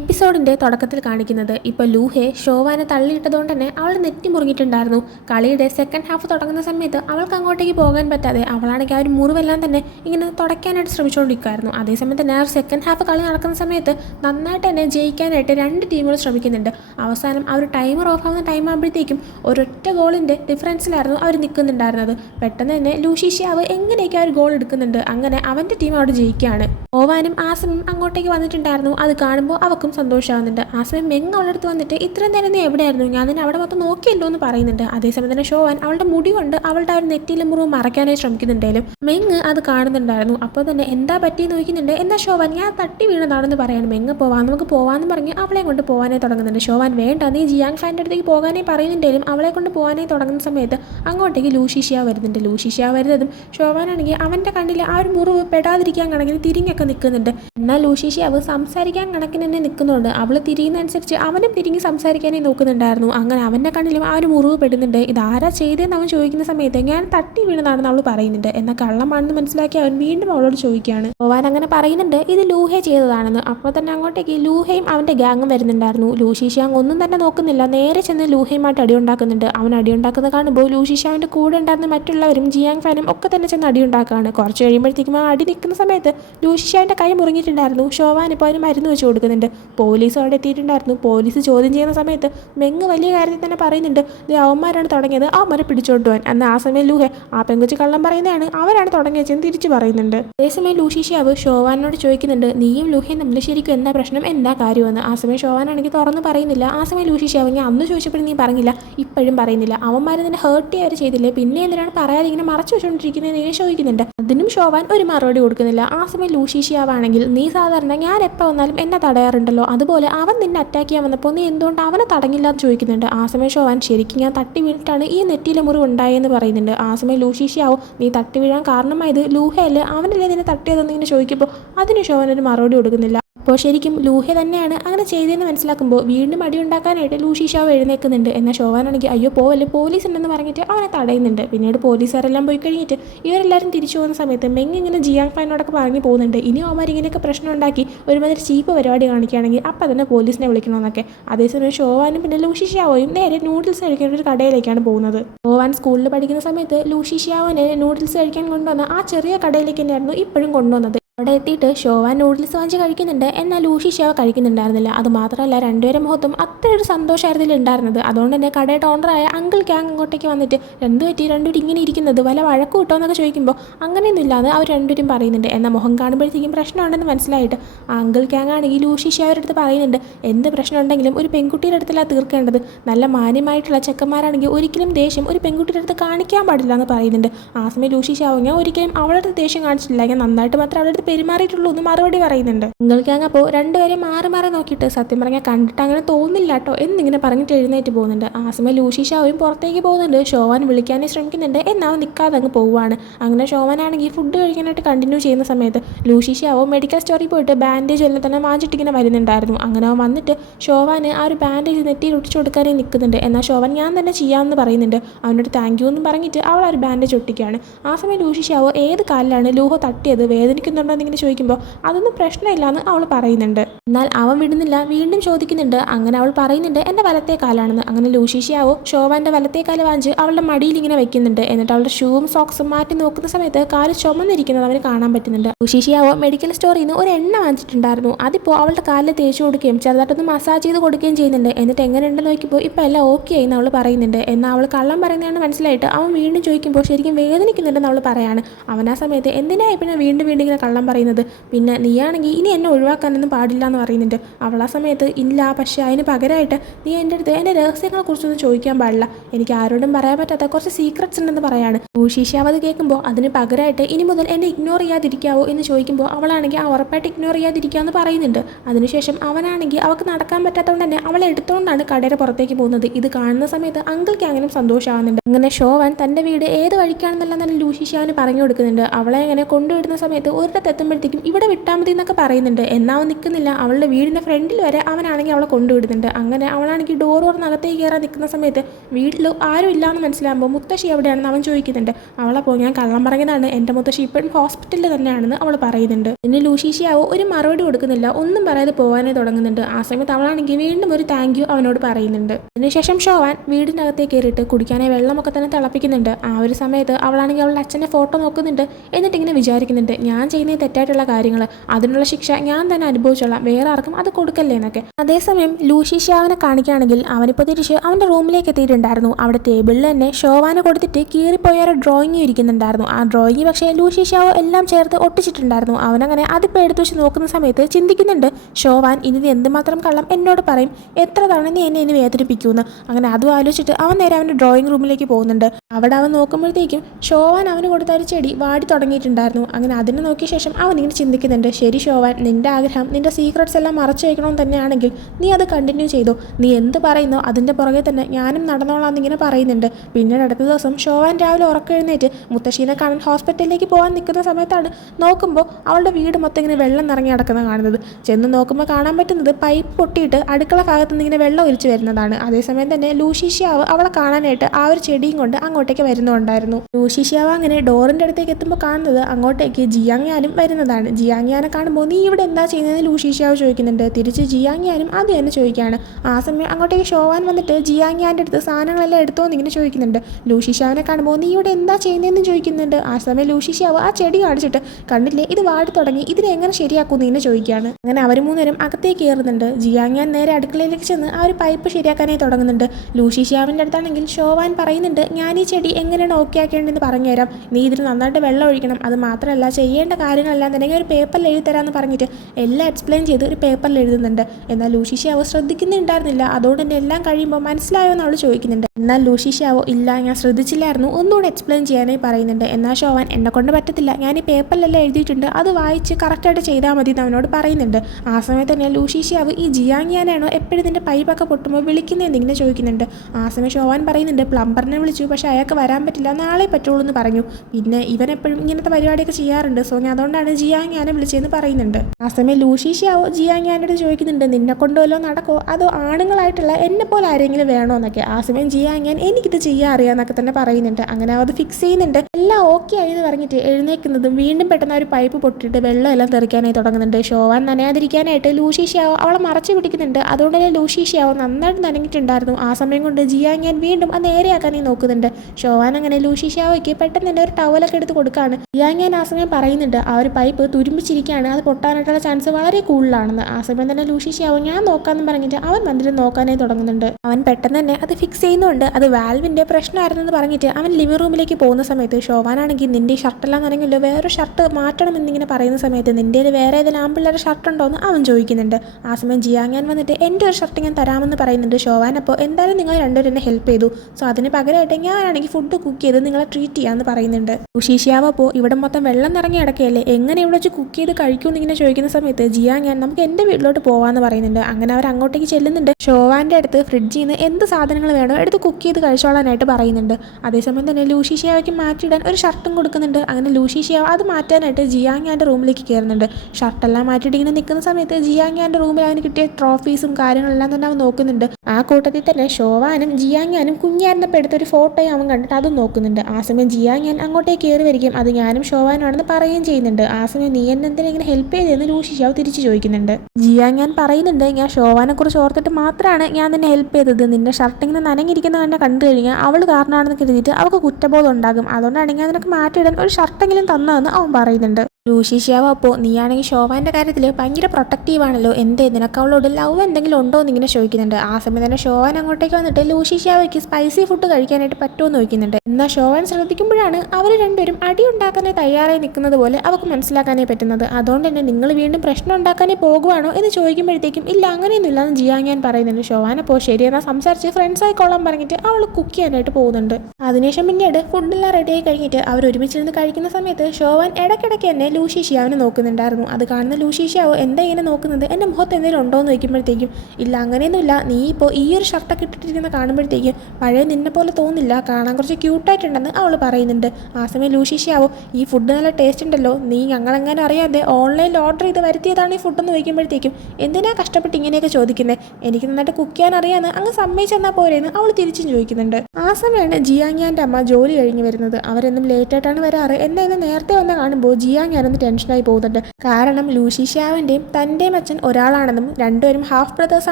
എപ്പിസോഡിന്റെ തുടക്കത്തിൽ കാണിക്കുന്നത് ഇപ്പോൾ ലൂഹെ ഷോവാനെ തള്ളിയിട്ടതുകൊണ്ട് തന്നെ അവളുടെ നെറ്റി മുറിഞ്ഞിട്ടുണ്ടായിരുന്നു. കളിയുടെ സെക്കൻഡ് ഹാഫ് തുടങ്ങുന്ന സമയത്ത് അവൾക്ക് അങ്ങോട്ടേക്ക് പോകാൻ പറ്റാതെ അവളാണെങ്കിൽ ആ ഒരു മുറിവെല്ലാം തന്നെ ഇങ്ങനെ തുടയ്ക്കാനായിട്ട് ശ്രമിച്ചുകൊണ്ടിരിക്കുമായിരുന്നു. അതേസമയം തന്നെ ആ ഒരു സെക്കൻഡ് ഹാഫ് കളി നടക്കുന്ന സമയത്ത് നന്നായിട്ട് തന്നെ ജയിക്കാനായിട്ട് രണ്ട് ടീമുകൾ ശ്രമിക്കുന്നുണ്ട്. അവസാനം ആ ഒരു ടൈമർ ഓഫ് ആവുന്ന ടൈം ആകുമ്പോഴത്തേക്കും ഒരൊറ്റ ഗോളിൻ്റെ ഡിഫറൻസിലായിരുന്നു അവർ നിൽക്കുന്നുണ്ടായിരുന്നത്. പെട്ടെന്ന് തന്നെ ലൂഷി ഷിയാവ് എങ്ങനെയൊക്കെ ആ ഒരു ഗോൾ എടുക്കുന്നുണ്ട്. അങ്ങനെ അവൻ്റെ ടീം അവിടെ ജയിക്കുകയാണ്. ഓവാനും ആസമും അങ്ങോട്ടേക്ക് വന്നിട്ടുണ്ടായിരുന്നു. അത് കാണുമ്പോൾ അവൾക്കും സന്തോഷമാകുന്നുണ്ട്. ആ സമയം മെങ് അവളുടെ അടുത്ത് വന്നിട്ട് ഇത്രയും നേരം നീ എവിടെയായിരുന്നു, ഞാൻ നിന്നെ അവിടെ മൊത്തം നോക്കിയല്ലോ എന്ന് പറയുന്നുണ്ട്. അതേസമയം തന്നെ ഷോവാൻ അവളുടെ മുടി കൊണ്ട് അവളുടെ ആ ഒരു നെറ്റിയിലെ മുറിവ് മറയ്ക്കാനായി ശ്രമിക്കുന്നുണ്ടെങ്കിലും മെങ് അത് കാണുന്നുണ്ടായിരുന്നു. അപ്പോൾ തന്നെ എന്താ പറ്റിയെന്ന് ചോദിക്കുന്നുണ്ട്. എന്നാ ഷോവാൻ ഞാൻ തട്ടി വീണതാണെന്ന് പറയാണ്. മെങ് പോവാൻ നമുക്ക് പോവാന്ന് പറഞ്ഞ് അവളെ കൊണ്ട് പോകാനായി തുടങ്ങുന്നുണ്ട്. ഷോവാൻ വേണ്ട നീ ജിയാങ് ഫാൻ്റെ അടുത്തേക്ക് പോകാനായി പറയുന്നുണ്ടെങ്കിലും അവളെ കൊണ്ട് പോകാനായി തുടങ്ങുന്ന സമയത്ത് അങ്ങോട്ടേക്ക് ലൂഷി ഷിയ വരുന്നുണ്ട്. ലൂഷി ഷിയ വരുന്നതും ഷോവാനാണെങ്കിൽ അവൻ്റെ കണ്ണിൽ ആ ഒരു മുറിവ് പെടാതിരിക്കാൻ കണക്കിന് തിരിഞ്ഞൊക്കെ നിൽക്കുന്നുണ്ട്. എന്നാൽ ലൂഷി ഷിയാവ് സംസാരിക്കാൻ കണക്കിന് തന്നെ നിൽക്കുന്നുണ്ട്. അവൾ തിരിയുന്നതനുസരിച്ച് അവനും തിരിഞ്ഞ് സംസാരിക്കാനായി നോക്കുന്നുണ്ടായിരുന്നു. അങ്ങനെ അവൻ്റെ കണ്ണിലും ആ ഒരു മുറിവ് പെടുന്നുണ്ട്. ഇതാരാ ചെയ്തതെന്ന് അവൻ ചോദിക്കുന്ന സമയത്ത് ഞാൻ തട്ടി വീണതാണെന്ന് അവൾ പറയുന്നുണ്ട്. എന്നാൽ കള്ളമാണെന്ന് മനസ്സിലാക്കി അവൻ വീണ്ടും അവളോട് ചോദിക്കുകയാണ്. ഓവാൻ അങ്ങനെ പറയുന്നുണ്ട് ഇത് ലൂഹെ ചെയ്തതാണെന്ന്. അപ്പോൾ തന്നെ അങ്ങോട്ടേക്ക് ലൂഹയും അവൻ്റെ ഗ്യാങ്ങും വരുന്നുണ്ടായിരുന്നു. ലൂഷി ഷിയാങ് ഒന്നും തന്നെ നോക്കുന്നില്ല, നേരെ ചെന്ന് ലൂഹയുമായിട്ട് അടിയുണ്ടാക്കുന്നുണ്ട്. അവൻ അടിയുണ്ടാക്കുന്നത് കാണുമ്പോൾ ലൂഷി ഷിയാവിൻ്റെ കൂടെ ഉണ്ടായിരുന്ന മറ്റുള്ളവരും ജിയാങ് ഫാനും ഒക്കെ തന്നെ ചെന്ന് അടിയുണ്ടാക്കുകയാണ്. കുറച്ച് കഴിയുമ്പോഴത്തേക്കും ആ അടി നിൽക്കുന്ന സമയത്ത് ലൂഷി ഷിയാവിൻ്റെ കൈ മുറിഞ്ഞിട്ടുണ്ടായിരുന്നു. ഷോവാൻ ഇപ്പോൾ അതിന് മരുന്ന് വെച്ച് കൊടുക്കുന്നുണ്ട്. പോലീസ് അവിടെ എത്തിയിട്ടുണ്ടായിരുന്നു. പോലീസ് ചോദ്യം ചെയ്യുന്ന സമയത്ത് മെങ് വലിയ കാര്യത്തിൽ തന്നെ പറയുന്നുണ്ട് ഇത് അവന്മാരാണ് തുടങ്ങിയത്, അവന്മാരെ പിടിച്ചോണ്ട് പോകാൻ. എന്നാൽ ആ സമയം ലൂഹെ ആ പെങ്കുച്ച് കള്ളം പറയുന്നതാണ്, അവരാണ് തുടങ്ങിയെന്ന് തിരിച്ചു പറയുന്നുണ്ട്. അതേസമയം ലൂഷി ഷിയാവ് ഷോവാനോട് ചോദിക്കുന്നുണ്ട് നീയും ലൂഹയും തമ്മിൽ ശരിക്കും എന്താ പ്രശ്നം, എന്താ കാര്യമെന്ന്. ആ സമയം ഷോവാനാണെങ്കിൽ തുറന്ന് പറയുന്നില്ല. ആ സമയം ലൂഷി ഷിയാവ് ഞാൻ അന്ന് ചോദിച്ചപ്പോഴും നീ പറഞ്ഞില്ല, ഇപ്പോഴും പറയുന്നില്ല, അവന്മാരെ തന്നെ ഹേർട്ട് ചെയ്യാൻ ചെയ്തില്ലേ, പിന്നെ എന്തിനാണ് പറയാതെ ഇങ്ങനെ മറച്ചു വെച്ചുകൊണ്ടിരിക്കുന്നത് എന്ന് ചോദിക്കുന്നുണ്ട്. അതിനും ഷോവാൻ ഒരു മറുപടി കൊടുക്കുന്നില്ല. ആ സമയം ലൂഷി ഷിയാവാണെങ്കിൽ നീ സാധാരണ ഞാൻ എപ്പോൾ വന്നാലും എന്നെ തടയാറുണ്ടല്ലോ, അതുപോലെ അവൻ നിന്നെ അറ്റാക്ക് ചെയ്യാൻ വന്നപ്പോൾ നീ എന്തുകൊണ്ട് അവനെ തടഞ്ഞില്ല എന്ന് ചോദിക്കുന്നുണ്ട്. ആ സമയം ഷോവാൻ ശരിക്കും ഞാൻ തട്ടി വീണിട്ടാണ് ഈ നെറ്റിയിലെ മുറിവ് ഉണ്ടായെന്ന് പറയുന്നുണ്ട്. ആ സമയം ലൂഷി ഷിയാവോ നീ തട്ടി വീഴാൻ കാരണമായത് ലൂഹയല്ലേ, അവനല്ലേ നിന്നെ തട്ടിയതെന്ന് ഇങ്ങനെ ചോദിക്കുമ്പോൾ അതിന് ഷോവാൻ ഒരു മറുപടി കൊടുക്കുന്നില്ല. അപ്പോൾ ശരിക്കും ലൂഹെ തന്നെയാണ് അങ്ങനെ ചെയ്തതെന്ന് മനസ്സിലാക്കുമ്പോൾ വീണ്ടും അടിയുണ്ടാക്കാനായിട്ട് ലൂഷി ഷിയാവ് എഴുന്നേൽക്കുന്നുണ്ട്. എന്നാൽ ഷോവാനാണെങ്കിൽ അയ്യോ പോവല്ലേ പോലീസ് ഉണ്ടെന്ന് പറഞ്ഞിട്ട് അവനെ തടയുന്നുണ്ട്. പിന്നീട് പോലീസുകാരെല്ലാം പോയി കഴിഞ്ഞിട്ട് ഇവരെല്ലാവരും തിരിച്ചു പോകുന്ന സമയത്ത് മെങ് ഇങ്ങനെ ജിയാങ് ഫാനോടൊക്കെ പറഞ്ഞു പോകുന്നുണ്ട് ഇനി അവന്മാർ ഇങ്ങനെയൊക്കെ പ്രശ്നം ഉണ്ടാക്കി ഒരുമാതിരി ചീപ്പ് പരിപാടി കാണിക്കുകയാണെങ്കിൽ അപ്പം തന്നെ പോലീസിനെ വിളിക്കണമെന്നൊക്കെ. അതേസമയം ഷോവാനും പിന്നെ ലൂഷി ഷിയാവോയും നേരെ നൂഡിൽസ് കഴിക്കുന്ന ഒരു കടയിലേക്കാണ് പോകുന്നത്. ഷോവാൻ സ്കൂളിൽ പഠിക്കുന്ന സമയത്ത് ലൂഷി ഷിയാവോനെ നൂഡിൽസ് കഴിക്കാൻ കൊണ്ടുവന്ന ആ ചെറിയ കടയിലേക്ക് തന്നെയായിരുന്നു ഇപ്പോഴും കൊണ്ടുവന്നത്. അവിടെ എത്തിയിട്ട് ഷോവാൻ നൂഡിൽസ് വാങ്ങിച്ച് കഴിക്കുന്നുണ്ട്. എന്നാൽ ലൂഷി ഷിയാവ് കഴിക്കുന്നുണ്ടായിരുന്നില്ല. അത് മാത്രമല്ല രണ്ടുപേരും മുഖത്തും അത്ര ഒരു സന്തോഷമായിരുന്നില്ല ഉണ്ടായിരുന്നത്. അതുകൊണ്ട് തന്നെ കടയുടെ ഓണറായ അങ്കിൾ ക്യാങ് അങ്ങോട്ടേക്ക് വന്നിട്ട് എന്ത് പറ്റി രണ്ടുപേരും ഇങ്ങനെ ഇരിക്കുന്നത്, വല്ല വഴക്ക് കിട്ടോ എന്നൊക്കെ ചോദിക്കുമ്പോൾ അങ്ങനെയൊന്നും ഇല്ലാന്ന് അവർ രണ്ടുപേരും പറയുന്നുണ്ട്. എന്നാൽ മുഖം കാണുമ്പോഴത്തേക്കും പ്രശ്നമുണ്ടെന്ന് മനസ്സിലായിട്ട് ആ അങ്കിൾ ക്യാങ് ആണെങ്കിൽ ലൂഷി ഷിയാവരുടെ അടുത്ത് പറയുന്നുണ്ട് എന്ത് പ്രശ്നം ഉണ്ടെങ്കിലും ഒരു പെൺകുട്ടിയുടെ അടുത്തല്ല തീർക്കേണ്ടത്, നല്ല മാന്യമായിട്ടുള്ള ചെക്കന്മാരാണെങ്കിൽ ഒരിക്കലും ദേഷ്യം ഒരു പെൺകുട്ടിയുടെ അടുത്ത് കാണിക്കാൻ പാടില്ല എന്ന് പറയുന്നുണ്ട്. ആ സമയം ലൂഷി ഷിയാവ് ഞാൻ ഒരിക്കലും അവളുടെ ദേഷ്യം കാണിച്ചിട്ടില്ല, ഞാൻ നന്നായിട്ട് മാത്രം അവളുടെ പെരുമാറിയിട്ടുള്ളൂ എന്ന് മറുപടി പറയുന്നുണ്ട്. നിങ്ങൾക്ക് അപ്പോൾ രണ്ടുപേരെ മാറി മാറി നോക്കിയിട്ട് സത്യം പറഞ്ഞാൽ കണ്ടിട്ട് അങ്ങനെ തോന്നില്ല കേട്ടോ എന്നിങ്ങനെ പറഞ്ഞിട്ട് എഴുന്നേറ്റ് പോകുന്നുണ്ട്. ആ സമയം ലൂഷി ഷിയാവും പുറത്തേക്ക് പോകുന്നുണ്ട്. ഷോവാൻ വിളിക്കാനേ ശ്രമിക്കുന്നുണ്ട്. എന്നാൽ നിൽക്കാതെ അങ്ങ് പോവുകയാണ്. അങ്ങനെ ഷോവാനാണെങ്കിൽ ഫുഡ് കഴിക്കാനായിട്ട് കണ്ടിന്യൂ ചെയ്യുന്ന സമയത്ത് ലൂഷി ഷിയാവോ മെഡിക്കൽ സ്റ്റോറിൽ പോയിട്ട് ബാൻഡേജ് എല്ലാം തന്നെ വാങ്ങിച്ചിട്ടിങ്ങനെ വരുന്നുണ്ടായിരുന്നു. അങ്ങനെ അവൻ വന്നിട്ട് ഷോവാന് ആ ഒരു ബാൻഡേജ് നെറ്റിയിൽ ഒട്ടിച്ചു കൊടുക്കാനേ നിൽക്കുന്നുണ്ട്. എന്നാൽ ഷോവാൻ ഞാൻ തന്നെ ചെയ്യാമെന്ന് പറയുന്നുണ്ട്. അവനോട് താങ്ക് യു എന്നും പറഞ്ഞിട്ട് അവൾ ആ ഒരു ബാൻഡേജ് ഒട്ടിക്കുകയാണ്. ആ സമയം ലൂഷി ഷിയാവോ ഏത് കാലിലാണ് ലൂഹോ തട്ടിയത്, വേദനിക്കുന്നുണ്ടോ എന്നിങ്ങനെ ചോദിക്കുമ്പോൾ അതൊന്നും പ്രശ്നമില്ല എന്ന് അവൾ പറയുന്നുണ്ട്. എന്നാൽ അവൻ വിടുന്നില്ല, വീണ്ടും ചോദിക്കുന്നുണ്ട്. അങ്ങനെ അവൾ പറയുന്നുണ്ട് എൻ്റെ വലത്തേ കാലാണെന്ന്. അങ്ങനെ ലൂഷി ഷിയാവോ ഷോവാൻ്റെ വലത്തേ കാല് വാങ്ങിച്ച് അവളുടെ മടിയിൽ ഇങ്ങനെ വെക്കുന്നുണ്ട്. എന്നിട്ട് അവളുടെ ഷൂവും സോക്സും മാറ്റി നോക്കുന്ന സമയത്ത് കാല് ചുമന്നിരിക്കുന്നത് അവന് കാണാൻ പറ്റുന്നുണ്ട്. ലൂഷി ഷിയാവോ മെഡിക്കൽ സ്റ്റോറിൽ നിന്ന് ഒരു എണ്ണ വാങ്ങിച്ചിട്ടുണ്ടായിരുന്നു. അതിപ്പോൾ അവളുടെ കാലിൽ തേച്ച് കൊടുക്കുകയും ചെറുതായിട്ടൊന്ന് മസാജ് ചെയ്ത് കൊടുക്കുകയും ചെയ്യുന്നുണ്ട്. എന്നിട്ട് എങ്ങനെയുണ്ടെന്ന് നോക്കിയപ്പോൾ ഇപ്പോൾ എല്ലാം ഓക്കെ ആയി എന്ന് അവൾ പറയുന്നുണ്ട്. എന്നാൽ അവൾ കള്ളം പറയുന്നതാണ് മനസ്സിലായിട്ട് അവൻ വീണ്ടും ചോദിക്കുമ്പോൾ ശരിക്കും വേദനിക്കുന്നുണ്ടെന്ന് അവൾ പറയാണ്. അവൻ ആ സമയത്ത് എന്തിനായി പിന്നെ വീണ്ടും വീണ്ടും ഇങ്ങനെ കള്ളം പറയുന്നത്, പിന്നെ നീയാണെങ്കിൽ ഇനി എന്നെ ഒഴിവാക്കാനൊന്നും പാടില്ല എന്ന് പറയുന്നുണ്ട്. അവൾ ആ സമയത്ത് ഇല്ല, പക്ഷേ അതിന് പകരമായിട്ട് നീ എൻ്റെ അടുത്ത് എൻ്റെ രഹസ്യങ്ങളെ കുറിച്ചൊന്നും ചോദിക്കാൻ പാടില്ല, എനിക്ക് ആരോടും പറയാൻ പറ്റാത്ത കുറച്ച് സീക്രറ്റ്സ് ഉണ്ടെന്ന് പറയാണ്. ലൂഷി ഷിയാവ് അത് കേൾക്കുമ്പോൾ അതിന് പകരമായിട്ട് ഇനി മുതൽ എന്നെ ഇഗ്നോർ ചെയ്യാതിരിക്കാവോ എന്ന് ചോദിക്കുമ്പോൾ അവളാണെങ്കിൽ ആ ഉറപ്പായിട്ട് ഇഗ്നോർ ചെയ്യാതിരിക്കാമെന്ന് പറയുന്നുണ്ട്. അതിനുശേഷം അവനാണെങ്കിൽ അവൾക്ക് നടക്കാൻ പറ്റാത്തതുകൊണ്ട് തന്നെ അവളെ എടുത്തുകൊണ്ടാണ് കടയുടെ പുറത്തേക്ക് പോകുന്നത്. ഇത് കാണുന്ന സമയത്ത് അങ്കിൾക്ക് അങ്ങനെ സന്തോഷമാകുന്നുണ്ട്. അങ്ങനെ ഷോവാൻ തൻ്റെ വീട് ഏത് വഴിക്കാണെന്നെല്ലാം തന്നെ ലൂഷി ഷിയാവിന് പറഞ്ഞു കൊടുക്കുന്നുണ്ട്. അവളെ അങ്ങനെ കൊണ്ടുവിടുന്ന സമയത്ത് ഒരിടത്ത് എത്തുമ്പോഴത്തേക്കും ഇവിടെ വിട്ടാൽ മതി എന്നൊക്കെ പറയുന്നുണ്ട്. എന്നാവും നിൽക്കുന്നില്ല, അവളുടെ വീടിൻ്റെ ഫ്രണ്ടിൽ വരെ അവനാണെങ്കിൽ അവളെ കൊണ്ടുവിടുന്നുണ്ട്. അങ്ങനെ അവളാണെങ്കിൽ ഡോർ തുറന്നകത്തേക്ക് കയറാൻ നിൽക്കുന്ന സമയത്ത് വീട്ടിൽ ആരും ഇല്ലാന്ന് മനസ്സിലാകുമ്പോൾ മുത്തശ്ശി എവിടെയാണെന്ന് അവൻ ചോദിക്കുന്നുണ്ട്. അവളപ്പോൾ ഞാൻ കള്ളം പറയുന്നതാണ്, എൻ്റെ മുത്തശ്ശി ഇപ്പോഴും ഹോസ്പിറ്റലിൽ തന്നെയാണെന്ന് അവൾ പറയുന്നുണ്ട്. പിന്നെ ലൂഷീഷിയാവോ ഒരു മറുപടി കൊടുക്കുന്നില്ല, ഒന്നും പറയാതെ പോകാനേ തുടങ്ങുന്നുണ്ട്. ആ സമയത്ത് അവളാണെങ്കിൽ വീണ്ടും ഒരു താങ്ക് യു അവനോട് പറയുന്നുണ്ട്. അതിനുശേഷം ഷോവാൻ വീടിനകത്തേക്ക് കയറിയിട്ട് കുടിക്കാനായി വെള്ളമൊക്കെ തന്നെ തിളപ്പിക്കുന്നുണ്ട്. ആ ഒരു സമയത്ത് അവളാണെങ്കിൽ അവളുടെ അച്ഛൻ്റെ ഫോട്ടോ നോക്കുന്നുണ്ട്. എന്നിട്ട് ഇങ്ങനെ വിചാരിക്കുന്നുണ്ട്, ഞാൻ ചെയ്യുന്ന തെറ്റായിട്ടുള്ള കാര്യങ്ങൾ അതിനുള്ള ശിക്ഷ ഞാൻ തന്നെ അനുഭവിച്ചോളാം, വേറെ ആർക്കും അത് കൊടുക്കല്ലേ എന്നൊക്കെ. അതേസമയം ലൂഷീഷ്യാവിനെ കാണിക്കുകയാണെങ്കിൽ അവനിപ്പോൾ തിരിച്ച് അവൻ്റെ റൂമിലേക്ക് എത്തിയിട്ടുണ്ടായിരുന്നു. അവിടെ ടേബിളിൽ തന്നെ ഷോവാന് കൊടുത്തിട്ട് കീറിപ്പോയ ഒരു ഡ്രോയിങ് ഇരിക്കുന്നുണ്ടായിരുന്നു. ആ ഡ്രോയിങ് പക്ഷേ ലൂഷീഷ്യാവ് എല്ലാം ചേർത്ത് ഒട്ടിച്ചിട്ടുണ്ടായിരുന്നു. അവനങ്ങനെ അതിപ്പോൾ എടുത്തു വെച്ച് നോക്കുന്ന സമയത്ത് ചിന്തിക്കുന്നുണ്ട്, ഷോവാൻ ഇനി എന്തുമാത്രം കള്ളം എന്നോട് പറയും, എത്ര തവണ നീ എന്നെ ഇനി വേദനിപ്പിക്കുമെന്ന്. അങ്ങനെ അതും ആലോചിച്ചിട്ട് അവൻ നേരെ അവൻ്റെ ഡ്രോയിങ് റൂമിലേക്ക് പോകുന്നുണ്ട്. അവിടെ അവൻ നോക്കുമ്പോഴത്തേക്കും ഷോവാൻ അവന് കൊടുത്ത ഒരു ചെടി വാടി തുടങ്ങിയിട്ടുണ്ടായിരുന്നു. അങ്ങനെ അതിനെ നോക്കിയ ശേഷം അവൻ ഇങ്ങനെ ചിന്തിക്കുന്നുണ്ട്, ശരി ഷോവാൻ, നിന്റെ ആഗ്രഹം നിന്റെ സീക്രട്സ് എല്ലാം മറച്ചു വയ്ക്കണമെന്ന് തന്നെയാണെങ്കിൽ നീ അത് കണ്ടിന്യൂ ചെയ്തോ, നീ എന്ത് പറയുന്നോ അതിൻ്റെ പുറകെ തന്നെ ഞാനും നടന്നോളാം എന്നിങ്ങനെ പറയുന്നുണ്ട്. പിന്നീട് അടുത്ത ദിവസം ഷോവാൻ രാവിലെ ഉറക്കെഴുന്നേറ്റ് മുത്തശ്ശീനെ കാണാൻ ഹോസ്പിറ്റലിലേക്ക് പോകാൻ നിൽക്കുന്ന സമയത്താണ് നോക്കുമ്പോൾ അവളുടെ വീട് മൊത്തം ഇങ്ങനെ വെള്ളം നിറങ്ങി കിടക്കുന്നത് കാണുന്നത്. ചെന്ന് നോക്കുമ്പോൾ കാണാൻ പറ്റുന്നത് പൈപ്പ് പൊട്ടിയിട്ട് അടുക്കള ഭാഗത്ത് നിന്ന് ഇങ്ങനെ വെള്ളം ഒലിച്ചു വരുന്നതാണ്. അതേസമയം തന്നെ ലൂഷീഷ്യാവ് അവളെ കാണാനായിട്ട് ആ ഒരു ചെടിയും കൊണ്ട് അങ്ങോട്ടേക്ക് വരുന്നുണ്ടായിരുന്നു. ലൂഷീഷ്യാവ് അങ്ങനെ ഡോറിൻ്റെ അടുത്തേക്ക് എത്തുമ്പോൾ കാണുന്നത് അങ്ങോട്ടേക്ക് ജിയാങ്യാനും വരുന്നതാണ്. ജിയാങ്യാനെ കാണുമ്പോൾ നീ ഇവിടെ എന്താ ചെയ്യുന്നതെന്ന് ലൂഷീഷ്യാവ് ചോദിക്കുന്നുണ്ട്. തിരിച്ച് ജിയാങ്യാനും അത് തന്നെ ചോദിക്കുകയാണ്. ആ സമയം അങ്ങോട്ടേക്ക് ഷോവാൻ വന്നിട്ട് ജിയാങ്യാൻ്റെ അടുത്ത് സാധനങ്ങളെല്ലാം എടുത്തോ എന്നിങ്ങനെ ചോദിക്കുന്നുണ്ട്. ലൂഷീഷ്യാവിനെ കാണുമ്പോൾ നീ ഇവിടെ എന്താ ചെയ്യുന്നതെന്ന് ചോദിക്കുന്നുണ്ട്. ആ സമയം ലൂഷീഷ്യാവ് ആ ചെടി കാണിച്ചിട്ട് കണ്ടില്ലേ ഇത് വാടി തുടങ്ങി, ഇതിനെ എങ്ങനെ ശരിയാക്കുമെന്ന് ഇങ്ങനെ ചോദിക്കുകയാണ്. അങ്ങനെ അവർ മൂന്നുപേരും അകത്തേക്ക് കയറുന്നുണ്ട്. ജിയാങ്യാൻ നേരെ അടുക്കളയിലേക്ക് ചെന്ന് ആ ഒരു പൈപ്പ് ശരിയാക്കാനായി തുടങ്ങുന്നുണ്ട്. ലൂഷീഷ്യാവിൻ്റെ അടുത്താണെങ്കിൽ ഷോവാൻ പറയുന്നുണ്ട്, ഞാൻ ഈ ചെടി എങ്ങനെയാണ് ഓക്കെ ആക്കേണ്ടതെന്ന് പറഞ്ഞുതരാം, നീ ഇതിൽ നന്നായിട്ട് വെള്ളം ഒഴിക്കണം, അത് മാത്രമല്ല ചെയ്യേണ്ട കാര്യങ്ങളെല്ലാം തന്നെ ഒരു പേപ്പറിൽ എഴുതി തരാമെന്ന് പറഞ്ഞിട്ട് എല്ലാം എക്സ്പ്ലെയിൻ ചെയ്ത് ഒരു പേപ്പറിൽ എഴുതുന്നുണ്ട്. എന്നാൽ ലൂഷീഷ്യാവ് ശ്രദ്ധിക്കുന്നുണ്ടായിരുന്നില്ല. അതുകൊണ്ട് തന്നെ എല്ലാം കഴിയുമ്പോൾ മനസ്സിലായോ എന്ന് അവൾ ചോദിക്കുന്നുണ്ട്. എന്നാൽ ലൂഷീഷ്യാവോ ഇല്ല ഞാൻ ശ്രദ്ധിച്ചില്ലായിരുന്നു, ഒന്നുകൂടെ എക്സ്പ്ലെയിൻ ചെയ്യാനായി പറയുന്നുണ്ട്. എന്നാൽ ഷോവാൻ എന്നെ കൊണ്ട് പറ്റത്തില്ല, ഞാൻ ഈ പേപ്പറിലെല്ലാം എഴുതിയിട്ടുണ്ട്, അത് വായിച്ച് കറക്റ്റായിട്ട് ചെയ്താൽ മതി എന്ന് അവനോട് പറയുന്നുണ്ട്. ആ സമയത്ത് തന്നെ ലൂഷീഷ്യാവ് ഈ ജിയാങ്യാനാണോ എപ്പോഴും ഇതിൻ്റെ പൈപ്പൊക്കെ പൊട്ടുമ്പോൾ വിളിക്കുന്നതെന്ന് ഇങ്ങനെ ചോദിക്കുന്നുണ്ട്. ആ സമയം ഷോവാൻ പറയുന്നുണ്ട്, പ്ലംബറിനെ വിളിച്ചു, പക്ഷേ അയാൾക്ക് വരാൻ പറ്റില്ല, നാളെ പറ്റുള്ളൂ എന്ന് പറഞ്ഞു. പിന്നെ ഇവൻ എപ്പോഴും ഇങ്ങനത്തെ പരിപാടിയൊക്കെ ചെയ്യാറുണ്ട്, സോ ഞാൻ അതുകൊണ്ടാണ് ജിയാങ്യാനെ വിളിച്ചതെന്ന് പറയുന്നുണ്ട്. ആ സമയം ലൂഷീഷ്യാവോ ജിയാങ്യാനോട് ചോദിക്കുന്നുണ്ട്, നിന്നെ കൊണ്ടുവല്ലോ നടക്കോ അതോ ആണുങ്ങളായിട്ടുള്ള എന്നെ പോലെ ആരെങ്കിലും വേണോ എന്നൊക്കെ. ആ സമയം ജിയാങ്യാൻ എനിക്കിത് ചെയ്യാൻ അറിയാമെന്നൊക്കെ തന്നെ പറയുന്നുണ്ട്. അങ്ങനെ അത് ഫിക്സ് ചെയ്യുന്നുണ്ട്. എല്ലാം ഓക്കെ ആയി എന്ന് പറഞ്ഞിട്ട് എഴുന്നേൽക്കുന്നതും വീണ്ടും പെട്ടെന്ന് ഒരു പൈപ്പ് പൊട്ടിയിട്ട് വെള്ളം എല്ലാം തെറിക്കാനായി തുടങ്ങുന്നുണ്ട്. ഷോവാൻ നനയാതിരിക്കാനായിട്ട് ലൂഷീഷ്യാവോ അവളെ മറച്ചു പിടിക്കുന്നുണ്ട്. അതുകൊണ്ട് തന്നെ ലൂഷീഷ്യാവോ നന്നായിട്ട് നനഞ്ഞിട്ടുണ്ടായിരുന്നു. ആ സമയം കൊണ്ട് ജിയാങ്യാൻ വീണ്ടും അത് നേരെയാക്കാനായി നോക്കുന്നുണ്ട്. ഷോവാൻ അങ്ങനെ ലൂഷീഷ്യാവോയ്ക്ക് പെട്ടെന്ന് തന്നെ ഒരു ടവലൊക്കെ എടുത്ത് കൊടുക്കുകയാണ്. ജിയാങ്യാൻ ആ സമയം പറയുന്നുണ്ട്, ആ ഒരു പൈപ്പ് തുരുമ്പിച്ചിരിക്കുകയാണ്, അത് പൊട്ടാനായിട്ടുള്ള ചാൻസ് വളരെ കൂടുതലാണെന്ന്. ആ സമയം തന്നെ ലൂഷീഷ്യാവോ ഞാൻ നോക്കാമെന്ന് പറഞ്ഞിട്ട് അവൻ വന്നിട്ട് നോക്കാനായി തുടങ്ങുന്നുണ്ട്. അവൻ പെട്ടെന്ന് തന്നെ അത് ഫിക്സ് ചെയ്യുന്നുണ്ട്. അത് വാൽവിൻ്റെ പ്രശ്നമായിരുന്നെന്ന് പറഞ്ഞിട്ട് അവൻ ലിവിംഗ് റൂമിലേക്ക് പോകുന്ന സമയത്ത് ഷോവാനാണെങ്കിൽ നിന്റെ ഈ ഷർട്ടെല്ലാം നനഞ്ഞല്ലോ, വേറെ ഷർട്ട് മാറ്റണം എന്നിങ്ങനെ പറയുന്ന സമയത്ത് നിൻ്റെ വേറെ ഏതെങ്കിലും ആമ്പിള്ളേരുടെ ഷർട്ട് ഉണ്ടോ എന്ന് അവൻ ചോദിക്കുന്നുണ്ട്. ആ സമയം ജിയാങ്യാൻ വന്നിട്ട് എൻ്റെ ഒരു ഷർട്ട് ഞാൻ തരാമെന്ന് പറയുന്നുണ്ട്. ഷോവാൻ അപ്പോൾ എന്തായാലും നിങ്ങൾ രണ്ടുപേരും എന്നെ ഹെൽപ്പ് ചെയ്തു, സോ അതിന് പകരമായിട്ട് ഞാനാണെങ്കിൽ ഫുഡ് കുക്ക് ചെയ്ത് നിങ്ങളെ ട്രീറ്റ് ചെയ്യാമെന്ന് പറയുന്നുണ്ട്. ലൂഷീഷ്യാവ് അപ്പോൾ ഇവിടെ മൊത്തം വെള്ളം നിറങ്ങി കിടക്കുകയല്ലേ, എങ്ങനെ ഇവിടെ വെച്ച് കുക്ക് ചെയ്ത് കഴിക്കുമെന്ന് ഇങ്ങനെ ചോദിക്കുന്ന സമയത്ത് ജിയാങ്യാൻ നമുക്ക് എൻ്റെ വീട്ടിലോട്ട് പോകാമെന്ന് പറയുന്നുണ്ട്. അങ്ങനെ അവർ അങ്ങോട്ടേക്ക് ചെല്ലുന്നുണ്ട്. ഷോവാൻ്റെ അടുത്ത് ഫ്രിഡ്ജിൽ നിന്ന് എന്ത് സാധനങ്ങൾ വേണോ എടുത്ത് കുക്ക് ചെയ്ത് കഴിച്ചോളാനായിട്ട് പറയുന്നുണ്ട്. അതേസമയം തന്നെ ലൂഷീഷ്യാവയ്ക്ക് മാറ്റിയിടാൻ ഒരു ഷർട്ടും കൊടുക്കുന്നുണ്ട്. അങ്ങനെ ലൂഷീഷ്യാവ് അത് മാറ്റാനായിട്ട് ജിയാങ്യാൻ്റെ റൂമിലേക്ക് കയറുന്നുണ്ട്. ഷർട്ടെല്ലാം മാറ്റിയിട്ട് ഇങ്ങനെ നിൽക്കുന്ന സമയത്ത് ജിയാങ്യാൻ്റെ റൂമിൽ അവന് കിട്ടിയ ട്രോഫീസും കാര്യങ്ങളെല്ലാം തന്നെ അവൻ നോക്കുന്നുണ്ട്. ആ കൂട്ടത്തിൽ തന്നെ ഷോവാനും ജിയാങ്യാനും കുഞ്ഞായിരുന്നപ്പോൾ എടുത്തൊരു ഫോട്ടോയും അവൻ കണ്ടിട്ട് അതും നോക്കുന്നുണ്ട്. ആ സമയം ജിയാങ്യാൻ അങ്ങോട്ടേക്ക് കയറി വരികയും അത് ഞാനും ഷോവാനുമാണെന്ന് പറയുകയും ചെയ്യുന്നുണ്ട്. ആ സമയം നീ എന്നെ എന്തിനാ ഇങ്ങനെ ഹെൽപ്പ് ചെയ്തതെന്ന് ലൂഷീഷ്യാവ് തിരിച്ചു ചോദിക്കുന്നുണ്ട്. ജിയാങ്യാൻ പറയുന്നുണ്ട്, ഞാൻ ഷോവാനെ കുറിച്ച് ഓർത്തിട്ട് മാത്രമാണ് ഞാൻ നിന്നെ ഹെൽപ്പ് ചെയ്തത്, നിന്റെ ഷർട്ട് ഇങ്ങനെ നനഞ്ഞിരിക്കുന്ന തന്നെ കണ്ടു കഴിഞ്ഞാൽ അവൾ കാരണമാണെന്ന് കരുതിയിട്ട് അവൾക്ക് കുറ്റബോധം ഉണ്ടാകും, അതുകൊണ്ടാണ് ഞാൻ നിനക്ക് മാറ്റിയിടാൻ ഒരു ഷർട്ടെങ്കിലും തന്നതെന്ന് അവൻ പറയുന്നുണ്ട്. ലൂഷീഷ്യാവ് അപ്പോൾ നീയാണെങ്കിൽ ഷോവാൻ്റെ കാര്യത്തിൽ ഭയങ്കര പ്രൊട്ടക്റ്റീവാണല്ലോ, എന്തേ നിനക്ക് അവളോട് ലവ് എന്തെങ്കിലും ഉണ്ടോ എന്നിങ്ങനെ ചോദിക്കുന്നുണ്ട്. ആ സമയം തന്നെ ഷോവാൻ അങ്ങോട്ടേക്ക് വന്നിട്ട് ലൂഷീഷ്യാവയ്ക്ക് സ്പൈസി ഫുഡ് കഴിക്കാനായിട്ട് പറ്റുമോ എന്ന് ചോദിക്കുന്നുണ്ട്. എന്നാൽ ഷോവാൻ ശ്രദ്ധിക്കുമ്പോഴാണ് അവർ രണ്ടുപേരും അടി ഉണ്ടാക്കാനായി തയ്യാറായി നിൽക്കുന്നത് പോലെ അവൾക്ക് മനസ്സിലാക്കാനേ പറ്റുന്നത്. അതുകൊണ്ട് തന്നെ നിങ്ങൾ വീണ്ടും പ്രശ്നം ഉണ്ടാക്കാനേ പോകുവാണോ എന്ന് ചോദിക്കുമ്പോഴത്തേക്കും ഇല്ല അങ്ങനെയൊന്നുമില്ല എന്ന് ജിയാങ്യാൻ പറയുന്നുണ്ട്. ഷോവാൻ അപ്പോൾ ശരി എന്നാൽ സംസാരിച്ച് ഫ്രണ്ട്സ് ആയിക്കോളാൻ പറഞ്ഞിട്ട് അവൾ കുക്ക് ചെയ്യാനായിട്ട് പോകുന്നുണ്ട്. അതിനുശേഷം പിന്നീട് ഫുഡെല്ലാം റെഡിയായി കഴിഞ്ഞിട്ട് അവർ ഒരുമിച്ചിരുന്ന് കഴിക്കുന്ന സമയത്ത് ഷോവാൻ ഇടയ്ക്കിടയ്ക്ക് തന്നെ ലൂഷീഷ്യാവിനെ നോക്കുന്നുണ്ടായിരുന്നു. അത് കാണുന്ന ലൂഷീഷ്യാവോ എന്താ ഇങ്ങനെ നോക്കുന്നത്, എൻ്റെ മുഖത്ത് എന്തെങ്കിലും ഉണ്ടോ എന്ന് ചോദിക്കുമ്പോഴത്തേക്കും ഇല്ല അങ്ങനെയൊന്നുമില്ല, നീ ഇപ്പോൾ ഈ ഒരു ഷർട്ടൊക്കെ ഇട്ടിട്ടിരിക്കുന്ന കാണുമ്പോഴത്തേക്കും പഴയ നിന്നെ പോലെ തോന്നില്ല, കാണാൻ കുറച്ച് ക്യൂട്ടായിട്ടുണ്ടെന്ന് അവൾ പറയുന്നുണ്ട്. ആ സമയം ലൂഷിഷ്യാവോ ഈ ഫുഡ് നല്ല ടേസ്റ്റ് ഉണ്ടല്ലോ, നീ ഞങ്ങളെങ്ങനെ അറിയാതെ ഓൺലൈനിൽ ഓർഡർ ചെയ്ത് വരുത്തിയതാണ് ഈ ഫുഡെന്ന് ചോദിക്കുമ്പോഴത്തേക്കും എന്തിനാ കഷ്ടപ്പെട്ട് ഇങ്ങനെയൊക്കെ ചോദിക്കുന്നത്, എനിക്ക് നന്നായിട്ട് കുക്ക് ചെയ്യാൻ അറിയാമെന്ന് അങ്ങ് സമ്മതിച്ചെന്നാൽ പോരെയെന്ന് അവൾ തിരിച്ചും ചോദിക്കുന്നുണ്ട്. ആ സമയമാണ് ജിയാങ്യാൻ്റെ അമ്മ ജോലി കഴിഞ്ഞ് വരുന്നത്. അവരെന്നും ലേറ്റായിട്ടാണ് വരാറ്. എന്നാൽ ഇന്ന് നേരത്തെ വന്ന് കാണുമ്പോൾ ജിയാങ്യാനൊന്ന് ടെൻഷനായി പോകുന്നുണ്ട്. കാരണം ലൂഷിഷ്യാവിൻ്റെയും തൻ്റെയും അച്ഛൻ ഒരാളാണെന്നും രണ്ടുപേരും ഹാഫ് ബ്രദേഴ്സ്